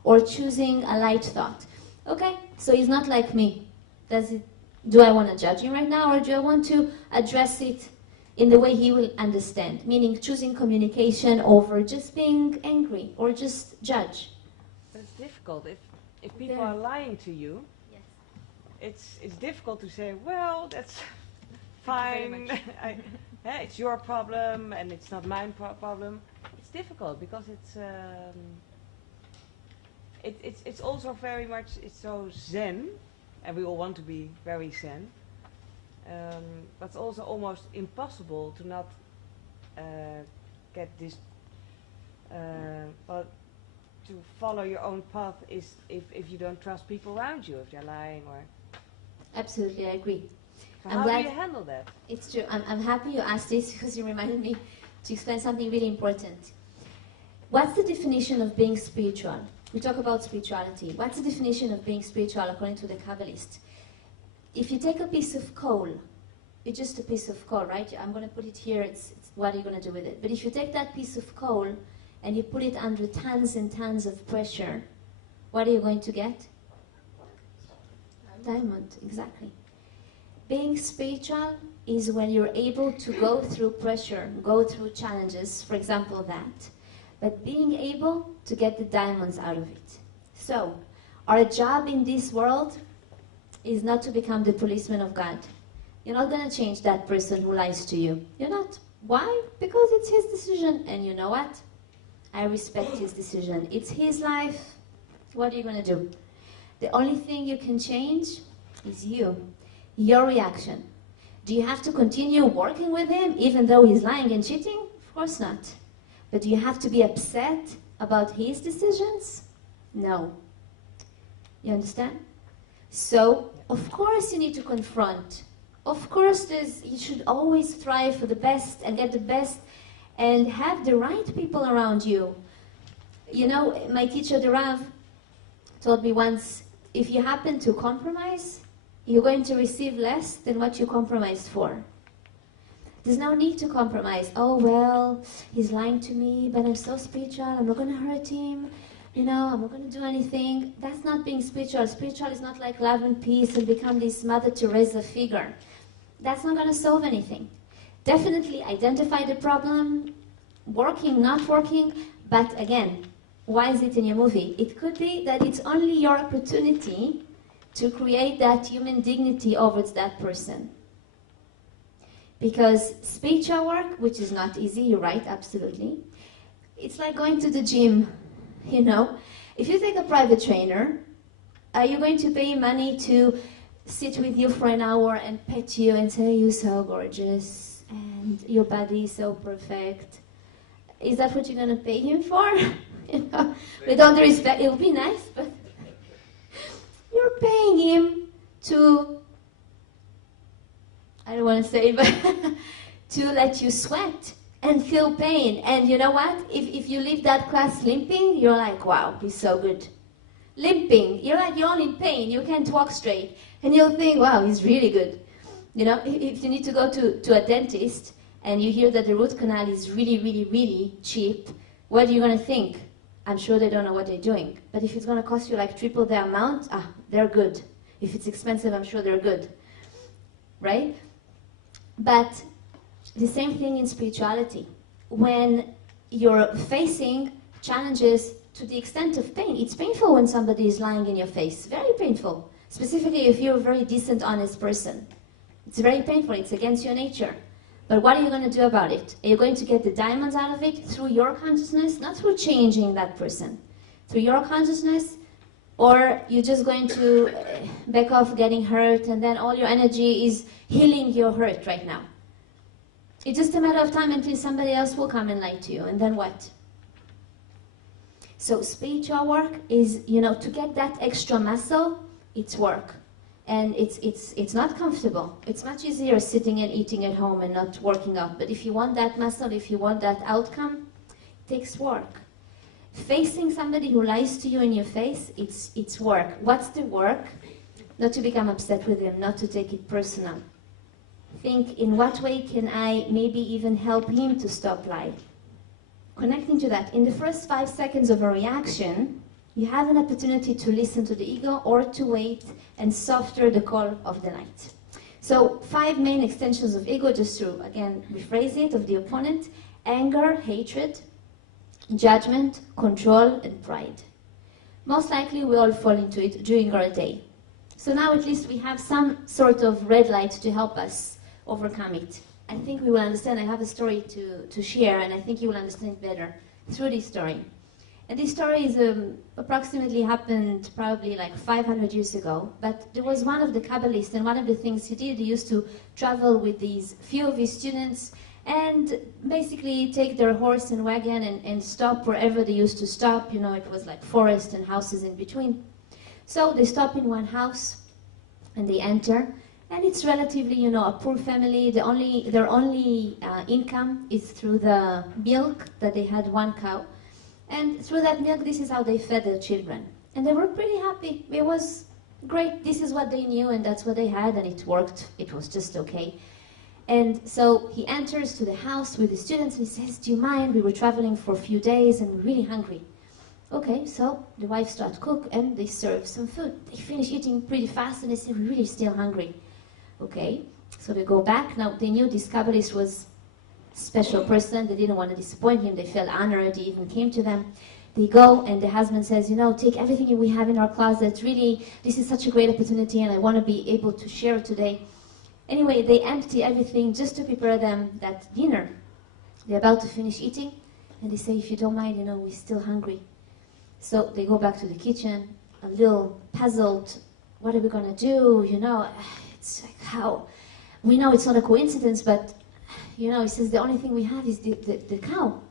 or choosing a light thought. Okay, so he's not like me. Do I want to judge him right now, or do I want to address it in the way he will understand? Meaning choosing communication over just being angry or just judge. But it's difficult if people are lying to you. It's difficult to say, well, that's fine. It's your problem and it's not my problem. It's difficult because it's also very much, it's so zen, and we all want to be very zen. But it's also almost impossible to not get this to follow your own path is if you don't trust people around you, if they're lying or... Absolutely, I agree. So I'm how do glad you handle that? It's true. I'm happy you asked this because you reminded me to explain something really important. What's the definition of being spiritual? We talk about spirituality. What's the definition of being spiritual according to the Kabbalist? If you take a piece of coal, it's just a piece of coal, right? I'm going to put it here. It's what are you going to do with it? But if you take that piece of coal and you put it under tons and tons of pressure, what are you going to get? Diamond, exactly. Being spiritual is when you're able to go through pressure, go through challenges, for example that, but being able to get the diamonds out of it. So, our job in this world is not to become the policeman of God. You're not going to change that person who lies to you. You're not. Why? Because it's his decision. And you know what? I respect his decision. It's his life. What are you going to do? The only thing you can change is you. Your reaction. Do you have to continue working with him even though he's lying and cheating? Of course not. But do you have to be upset about his decisions? No. You understand? So, of course you need to confront. Of course you should always strive for the best and get the best and have the right people around you. You know, my teacher, the Rav, told me once, if you happen to compromise, you're going to receive less than what you compromised for. There's no need to compromise. Oh, well, he's lying to me, but I'm so spiritual, I'm not going to hurt him. You know, I'm not going to do anything. That's not being spiritual. Spiritual is not like love and peace and become this Mother Teresa figure. That's not going to solve anything. Definitely identify the problem, working, not working, but again, why is it in your movie? It could be that it's only your opportunity to create that human dignity over that person. Because spiritual work, which is not easy, you're right, absolutely, it's like going to the gym, you know. If you take a private trainer, are you going to pay money to sit with you for an hour and pet you and say, you're so gorgeous and your body is so perfect? Is that what you're going to pay him for? You know, with all the respect, it would be nice, but you're paying him to, I don't want to say, but to let you sweat and feel pain. And you know what? If you leave that class limping, you're like, wow, he's so good. Limping, you're like, you're all in pain, you can't walk straight. And you'll think, wow, he's really good. You know, if you need to go to a dentist and you hear that the root canal is really, really, really cheap, what are you going to think? I'm sure they don't know what they're doing. But if it's going to cost you like triple the amount, they're good. If it's expensive, I'm sure they're good. Right? But the same thing in spirituality. When you're facing challenges to the extent of pain, it's painful when somebody is lying in your face. Very painful. Specifically if you're a very decent, honest person. It's very painful. It's against your nature. But what are you going to do about it? Are you going to get the diamonds out of it through your consciousness? Not through changing that person. Through your consciousness? Or you're just going to back off getting hurt and then all your energy is healing your hurt right now. It's just a matter of time until somebody else will come and lie to you. And then what? So spiritual work is, you know, to get that extra muscle, it's work. And it's not comfortable. It's much easier sitting and eating at home and not working out. But if you want that muscle, if you want that outcome, it takes work. Facing somebody who lies to you in your face, it's work. What's the work? Not to become upset with him, not to take it personal. Think, in what way can I maybe even help him to stop lying? Connecting to that, in the first 5 seconds of a reaction, you have an opportunity to listen to the ego or to wait and softer the call of the night. So 5 main extensions of ego, just to, again, rephrase it, of the opponent: anger, hatred, judgment, control, and pride. Most likely we all fall into it during our day. So now at least we have some sort of red light to help us overcome it. I think we will understand. I have a story to share, and I think you will understand better through this story. And this story is approximately happened probably like 500 years ago, but there was one of the Kabbalists, and one of the things he did, he used to travel with these few of his students and basically take their horse and wagon and stop wherever they used to stop. You know, it was like forest and houses in between. So they stop in one house and they enter, and it's relatively, you know, a poor family. Their only income is through the milk that they had, one cow, and through that milk, this is how they fed their children. And they were pretty happy. It was great. This is what they knew, and that's what they had, and it worked. It was just okay. And so he enters to the house with the students and he says, "Do you mind? We were traveling for a few days and we're really hungry." Okay, so the wife starts to cook and they serve some food. They finish eating pretty fast and they say, "We're really still hungry." Okay, so they go back. Now they knew this Kabbalist was a special person. They didn't want to disappoint him. They felt honored. He even came to them. They go and the husband says, "You know, take everything we have in our closet. Really, this is such a great opportunity and I want to be able to share it today." Anyway, they empty everything just to prepare them that dinner. They're about to finish eating and they say, "If you don't mind, you know, we're still hungry." So they go back to the kitchen, a little puzzled. What are we going to do? You know, it's like, how? We know it's not a coincidence, but, you know, he says, the only thing we have is the cow.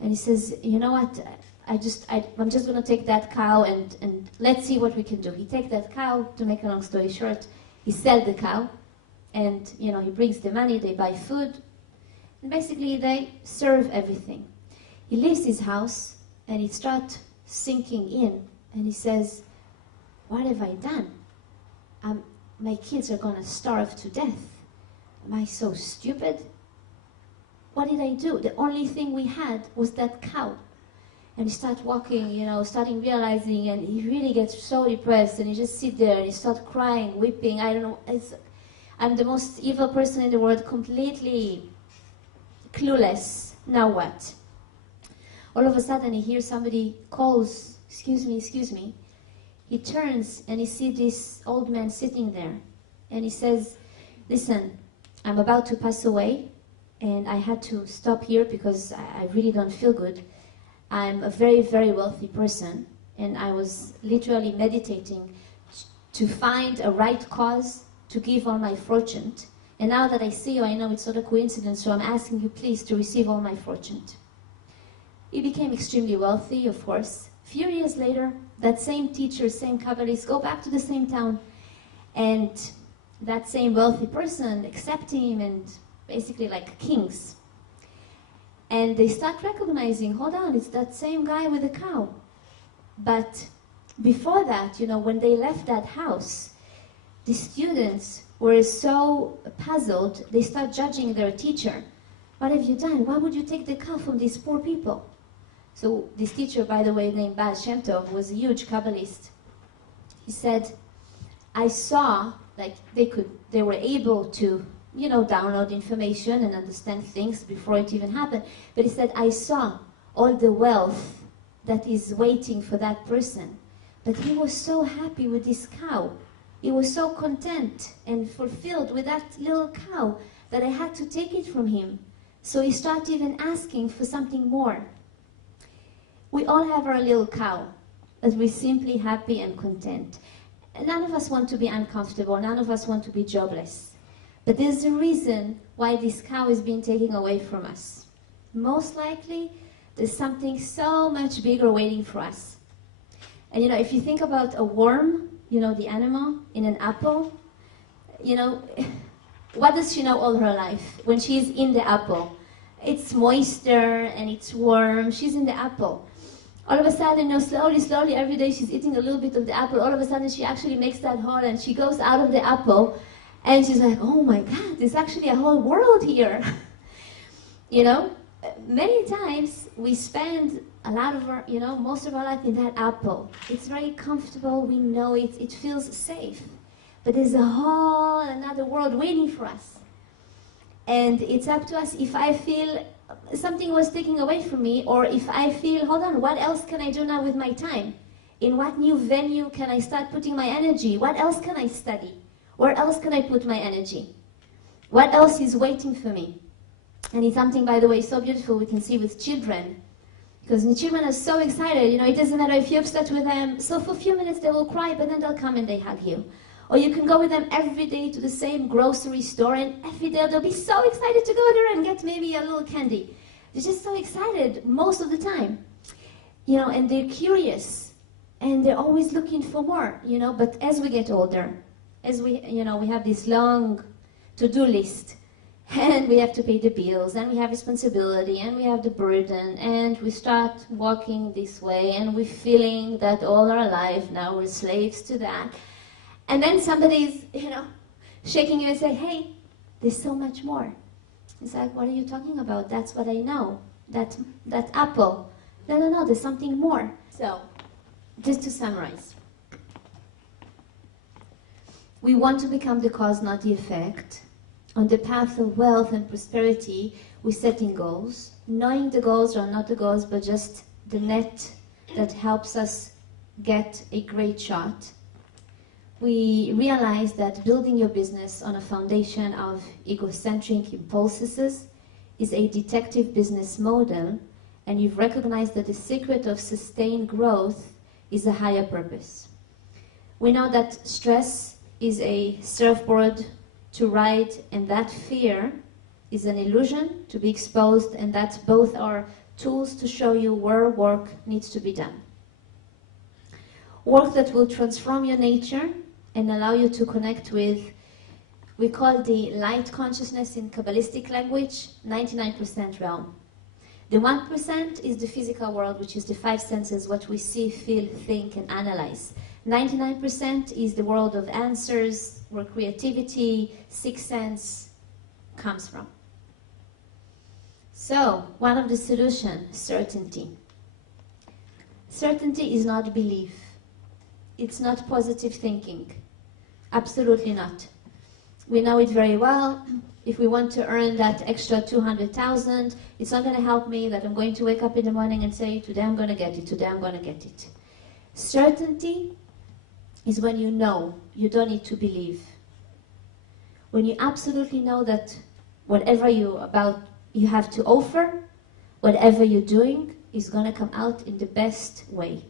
And he says, "You know what? I'm just going to take that cow and let's see what we can do." He takes that cow, to make a long story short, he sells the cow, and, you know, he brings the money, they buy food, and basically they serve everything. He leaves his house, and he starts sinking in, and he says, "What have I done? My kids are going to starve to death. Am I so stupid? What did I do? The only thing we had was that cow." And he starts walking, you know, starting realizing, and he really gets so depressed, and he just sit there, and he starts crying, weeping. I don't know, I'm the most evil person in the world, completely clueless. Now what? All of a sudden, he hears somebody calls, excuse me. He turns, and he sees this old man sitting there. And he says, "Listen, I'm about to pass away, and I had to stop here because I really don't feel good. I'm a very, very wealthy person, and I was literally meditating to find a right cause to give all my fortune. And now that I see you, I know it's not a coincidence, so I'm asking you please to receive all my fortune." He became extremely wealthy, of course. A few years later, that same teacher, same Kabbalist, go back to the same town, and that same wealthy person accept him, and basically like kings. And they start recognizing, hold on, it's that same guy with the cow. But before that, you know, when they left that house, the students were so puzzled, they start judging their teacher. "What have you done? Why would you take the cow from these poor people?" So this teacher, by the way, named Baal Shem Tov, was a huge Kabbalist. He said, "I saw, like they were able to, you know, download information and understand things before it even happened. But he said, I saw all the wealth that is waiting for that person. But he was so happy with this cow. He was so content and fulfilled with that little cow that I had to take it from him. So he started even asking for something more." We all have our little cow, that we're simply happy and content. None of us want to be uncomfortable. None of us want to be jobless. But there's a reason why this cow is being taken away from us. Most likely, there's something so much bigger waiting for us. And you know, if you think about a worm, you know, the animal in an apple, you know, what does she know all her life when she's in the apple? It's moisture and it's warm. She's in the apple. All of a sudden, you know, slowly, every day she's eating a little bit of the apple. All of a sudden, she actually makes that hole and she goes out of the apple. And she's like, "Oh my God, there's actually a whole world here." You know, many times we spend a lot of our, you know, most of our life in that apple. It's very comfortable, we know it, it feels safe. But there's a whole another world waiting for us. And it's up to us. If I feel something was taken away from me, or if I feel, hold on, what else can I do now with my time? In what new venue can I start putting my energy? What else can I study? Where else can I put my energy? What else is waiting for me? And it's something, by the way, so beautiful we can see with children. Because the children are so excited, you know, it doesn't matter if you're upset with them. So for a few minutes they will cry, but then they'll come and they hug you. Or you can go with them every day to the same grocery store, and every day they'll be so excited to go there and get maybe a little candy. They're just so excited most of the time. You know, and they're curious, and they're always looking for more, you know. But as we get older, as we have this long to-do list, and we have to pay the bills, and we have responsibility, and we have the burden, and we start walking this way, and we're feeling that all our life now we're slaves to that. And then somebody's, shaking you and say, hey, there's so much more. It's like, what are you talking about? That's what I know. That apple. No, there's something more. So, just to summarize. We want to become the cause, not the effect. On the path of wealth and prosperity, we're setting goals. Knowing the goals are not the goals, but just the net that helps us get a great shot. We realize that building your business on a foundation of egocentric impulses is a detective business model, and you've recognized that the secret of sustained growth is a higher purpose. We know that stress is a surfboard to ride, and that fear is an illusion to be exposed, and that both are tools to show you where work needs to be done. Work that will transform your nature and allow you to connect with, we call the light consciousness in Kabbalistic language, 99% realm. The 1% is the physical world, which is the 5 senses, what we see, feel, think, and analyze. 99% is the world of answers, where creativity, sixth sense comes from. So, one of the solutions, certainty. Certainty is not belief. It's not positive thinking. Absolutely not. We know it very well. If we want to earn that extra 200,000, it's not going to help me that I'm going to wake up in the morning and say, today I'm going to get it, today I'm going to get it. Certainty is when you know, you don't need to believe. When you absolutely know that whatever you have to offer, whatever you're doing is going to come out in the best way.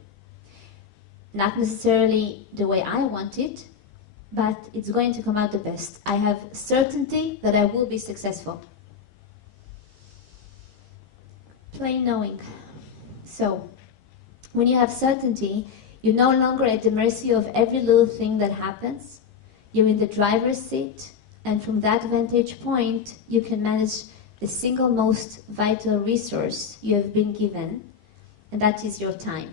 Not necessarily the way I want it, but it's going to come out the best. I have certainty that I will be successful. Plain knowing. So, when you have certainty, you're no longer at the mercy of every little thing that happens. You're in the driver's seat, and from that vantage point, you can manage the single most vital resource you have been given, and that is your time.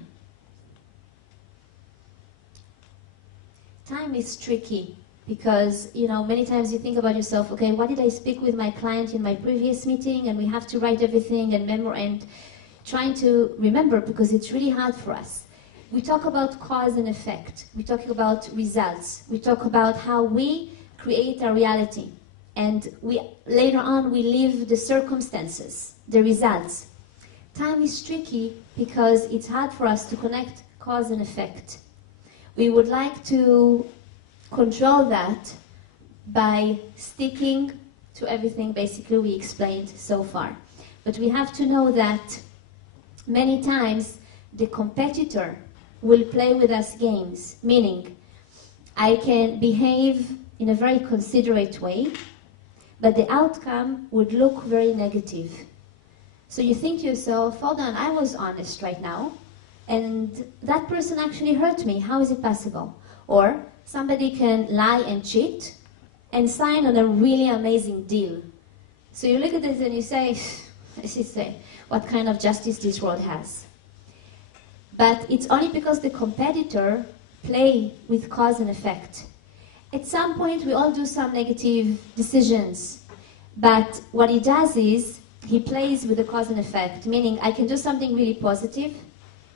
Time is tricky because, many times you think about yourself, okay, what did I speak with my client in my previous meeting, and we have to write everything and trying to remember, because it's really hard for us. We talk about cause and effect. We talk about results. We talk about how we create our reality. And later on, we live the circumstances, the results. Time is tricky because it's hard for us to connect cause and effect. We would like to control that by sticking to everything basically we explained so far. But we have to know that many times the competitor will play with us games, meaning I can behave in a very considerate way, but the outcome would look very negative. So you think to yourself, hold on, I was honest right now, and that person actually hurt me. How is it possible? Or somebody can lie and cheat and sign on a really amazing deal. So you look at this and you say, what kind of justice this world has? But it's only because the competitor play with cause and effect. At some point, we all do some negative decisions. But what he does is, he plays with the cause and effect, meaning I can do something really positive,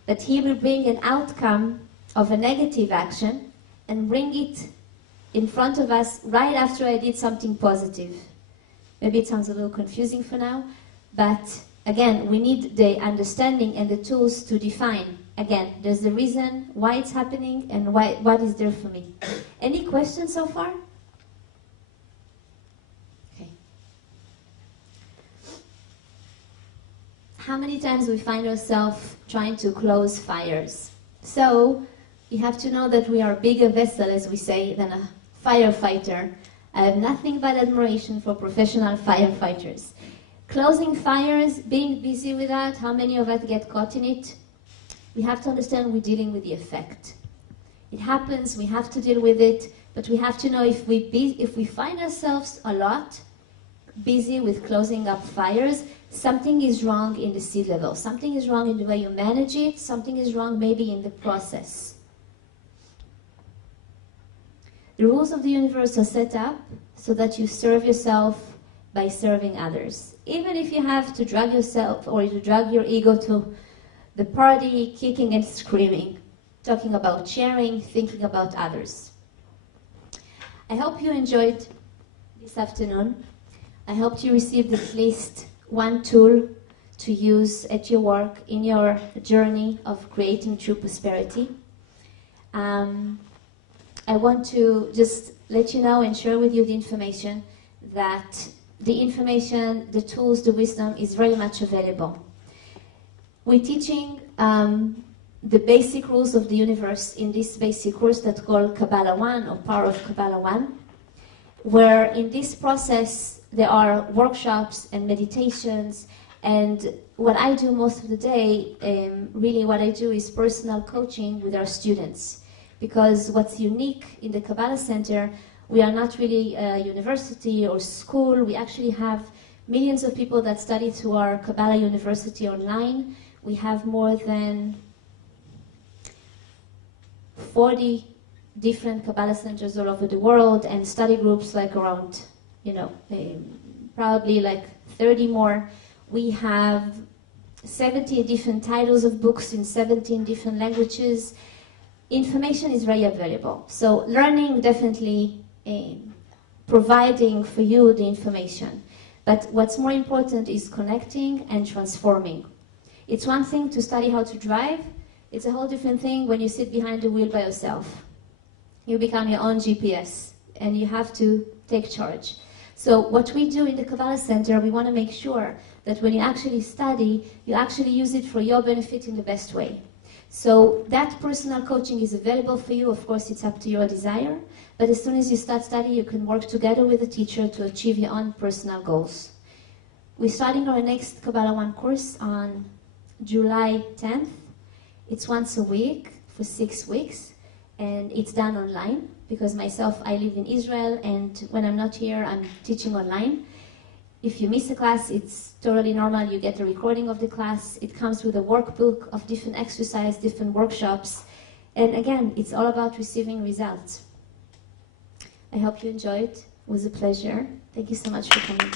but he will bring an outcome of a negative action and bring it in front of us right after I did something positive. Maybe it sounds a little confusing for now, but again, we need the understanding and the tools to define. Again, there's the reason why it's happening and what is there for me. Any questions so far? Okay. How many times we find ourselves trying to close fires? So, you have to know that we are a bigger vessel, as we say, than a firefighter. I have nothing but admiration for professional firefighters. Closing fires, being busy with that, how many of us get caught in it? We have to understand we're dealing with the effect. It happens, we have to deal with it, but we have to know if we find ourselves a lot busy with closing up fires, something is wrong in the seed level. Something is wrong in the way you manage it. Something is wrong maybe in the process. The rules of the universe are set up so that you serve yourself by serving others. Even if you have to drag yourself or to drag your ego to the party, kicking and screaming, talking about sharing, thinking about others. I hope you enjoyed this afternoon. I hope you received at least one tool to use at your work in your journey of creating true prosperity. I want to just let you know and share with you the information that the information, the tools, the wisdom is very much available. We're teaching the basic rules of the universe in this basic course that's called Kabbalah 1 or Power of Kabbalah 1, where in this process there are workshops and meditations, and what I do most of the day, really what I do is personal coaching with our students. Because what's unique in the Kabbalah Center, we are not really a university or school. We actually have millions of people that study through our Kabbalah University online. We have more than 40 different Kabbalah centers all over the world and study groups like around, probably like 30 more. We have 70 different titles of books in 17 different languages. Information is very available. So learning definitely providing for you the information. But what's more important is connecting and transforming. It's one thing to study how to drive. It's a whole different thing when you sit behind the wheel by yourself. You become your own GPS and you have to take charge. So what we do in the Kabbalah Center, we want to make sure that when you actually study, you actually use it for your benefit in the best way. So that personal coaching is available for you. Of course, it's up to your desire. But as soon as you start studying, you can work together with a teacher to achieve your own personal goals. We're starting our next Kabbalah 1 course on July 10th. It's once a week for 6 weeks. And it's done online because myself, I live in Israel. And when I'm not here, I'm teaching online. If you miss a class, it's totally normal. You get a recording of the class. It comes with a workbook of different exercises, different workshops. And again, it's all about receiving results. I hope you enjoyed. It was a pleasure. Thank you so much for coming.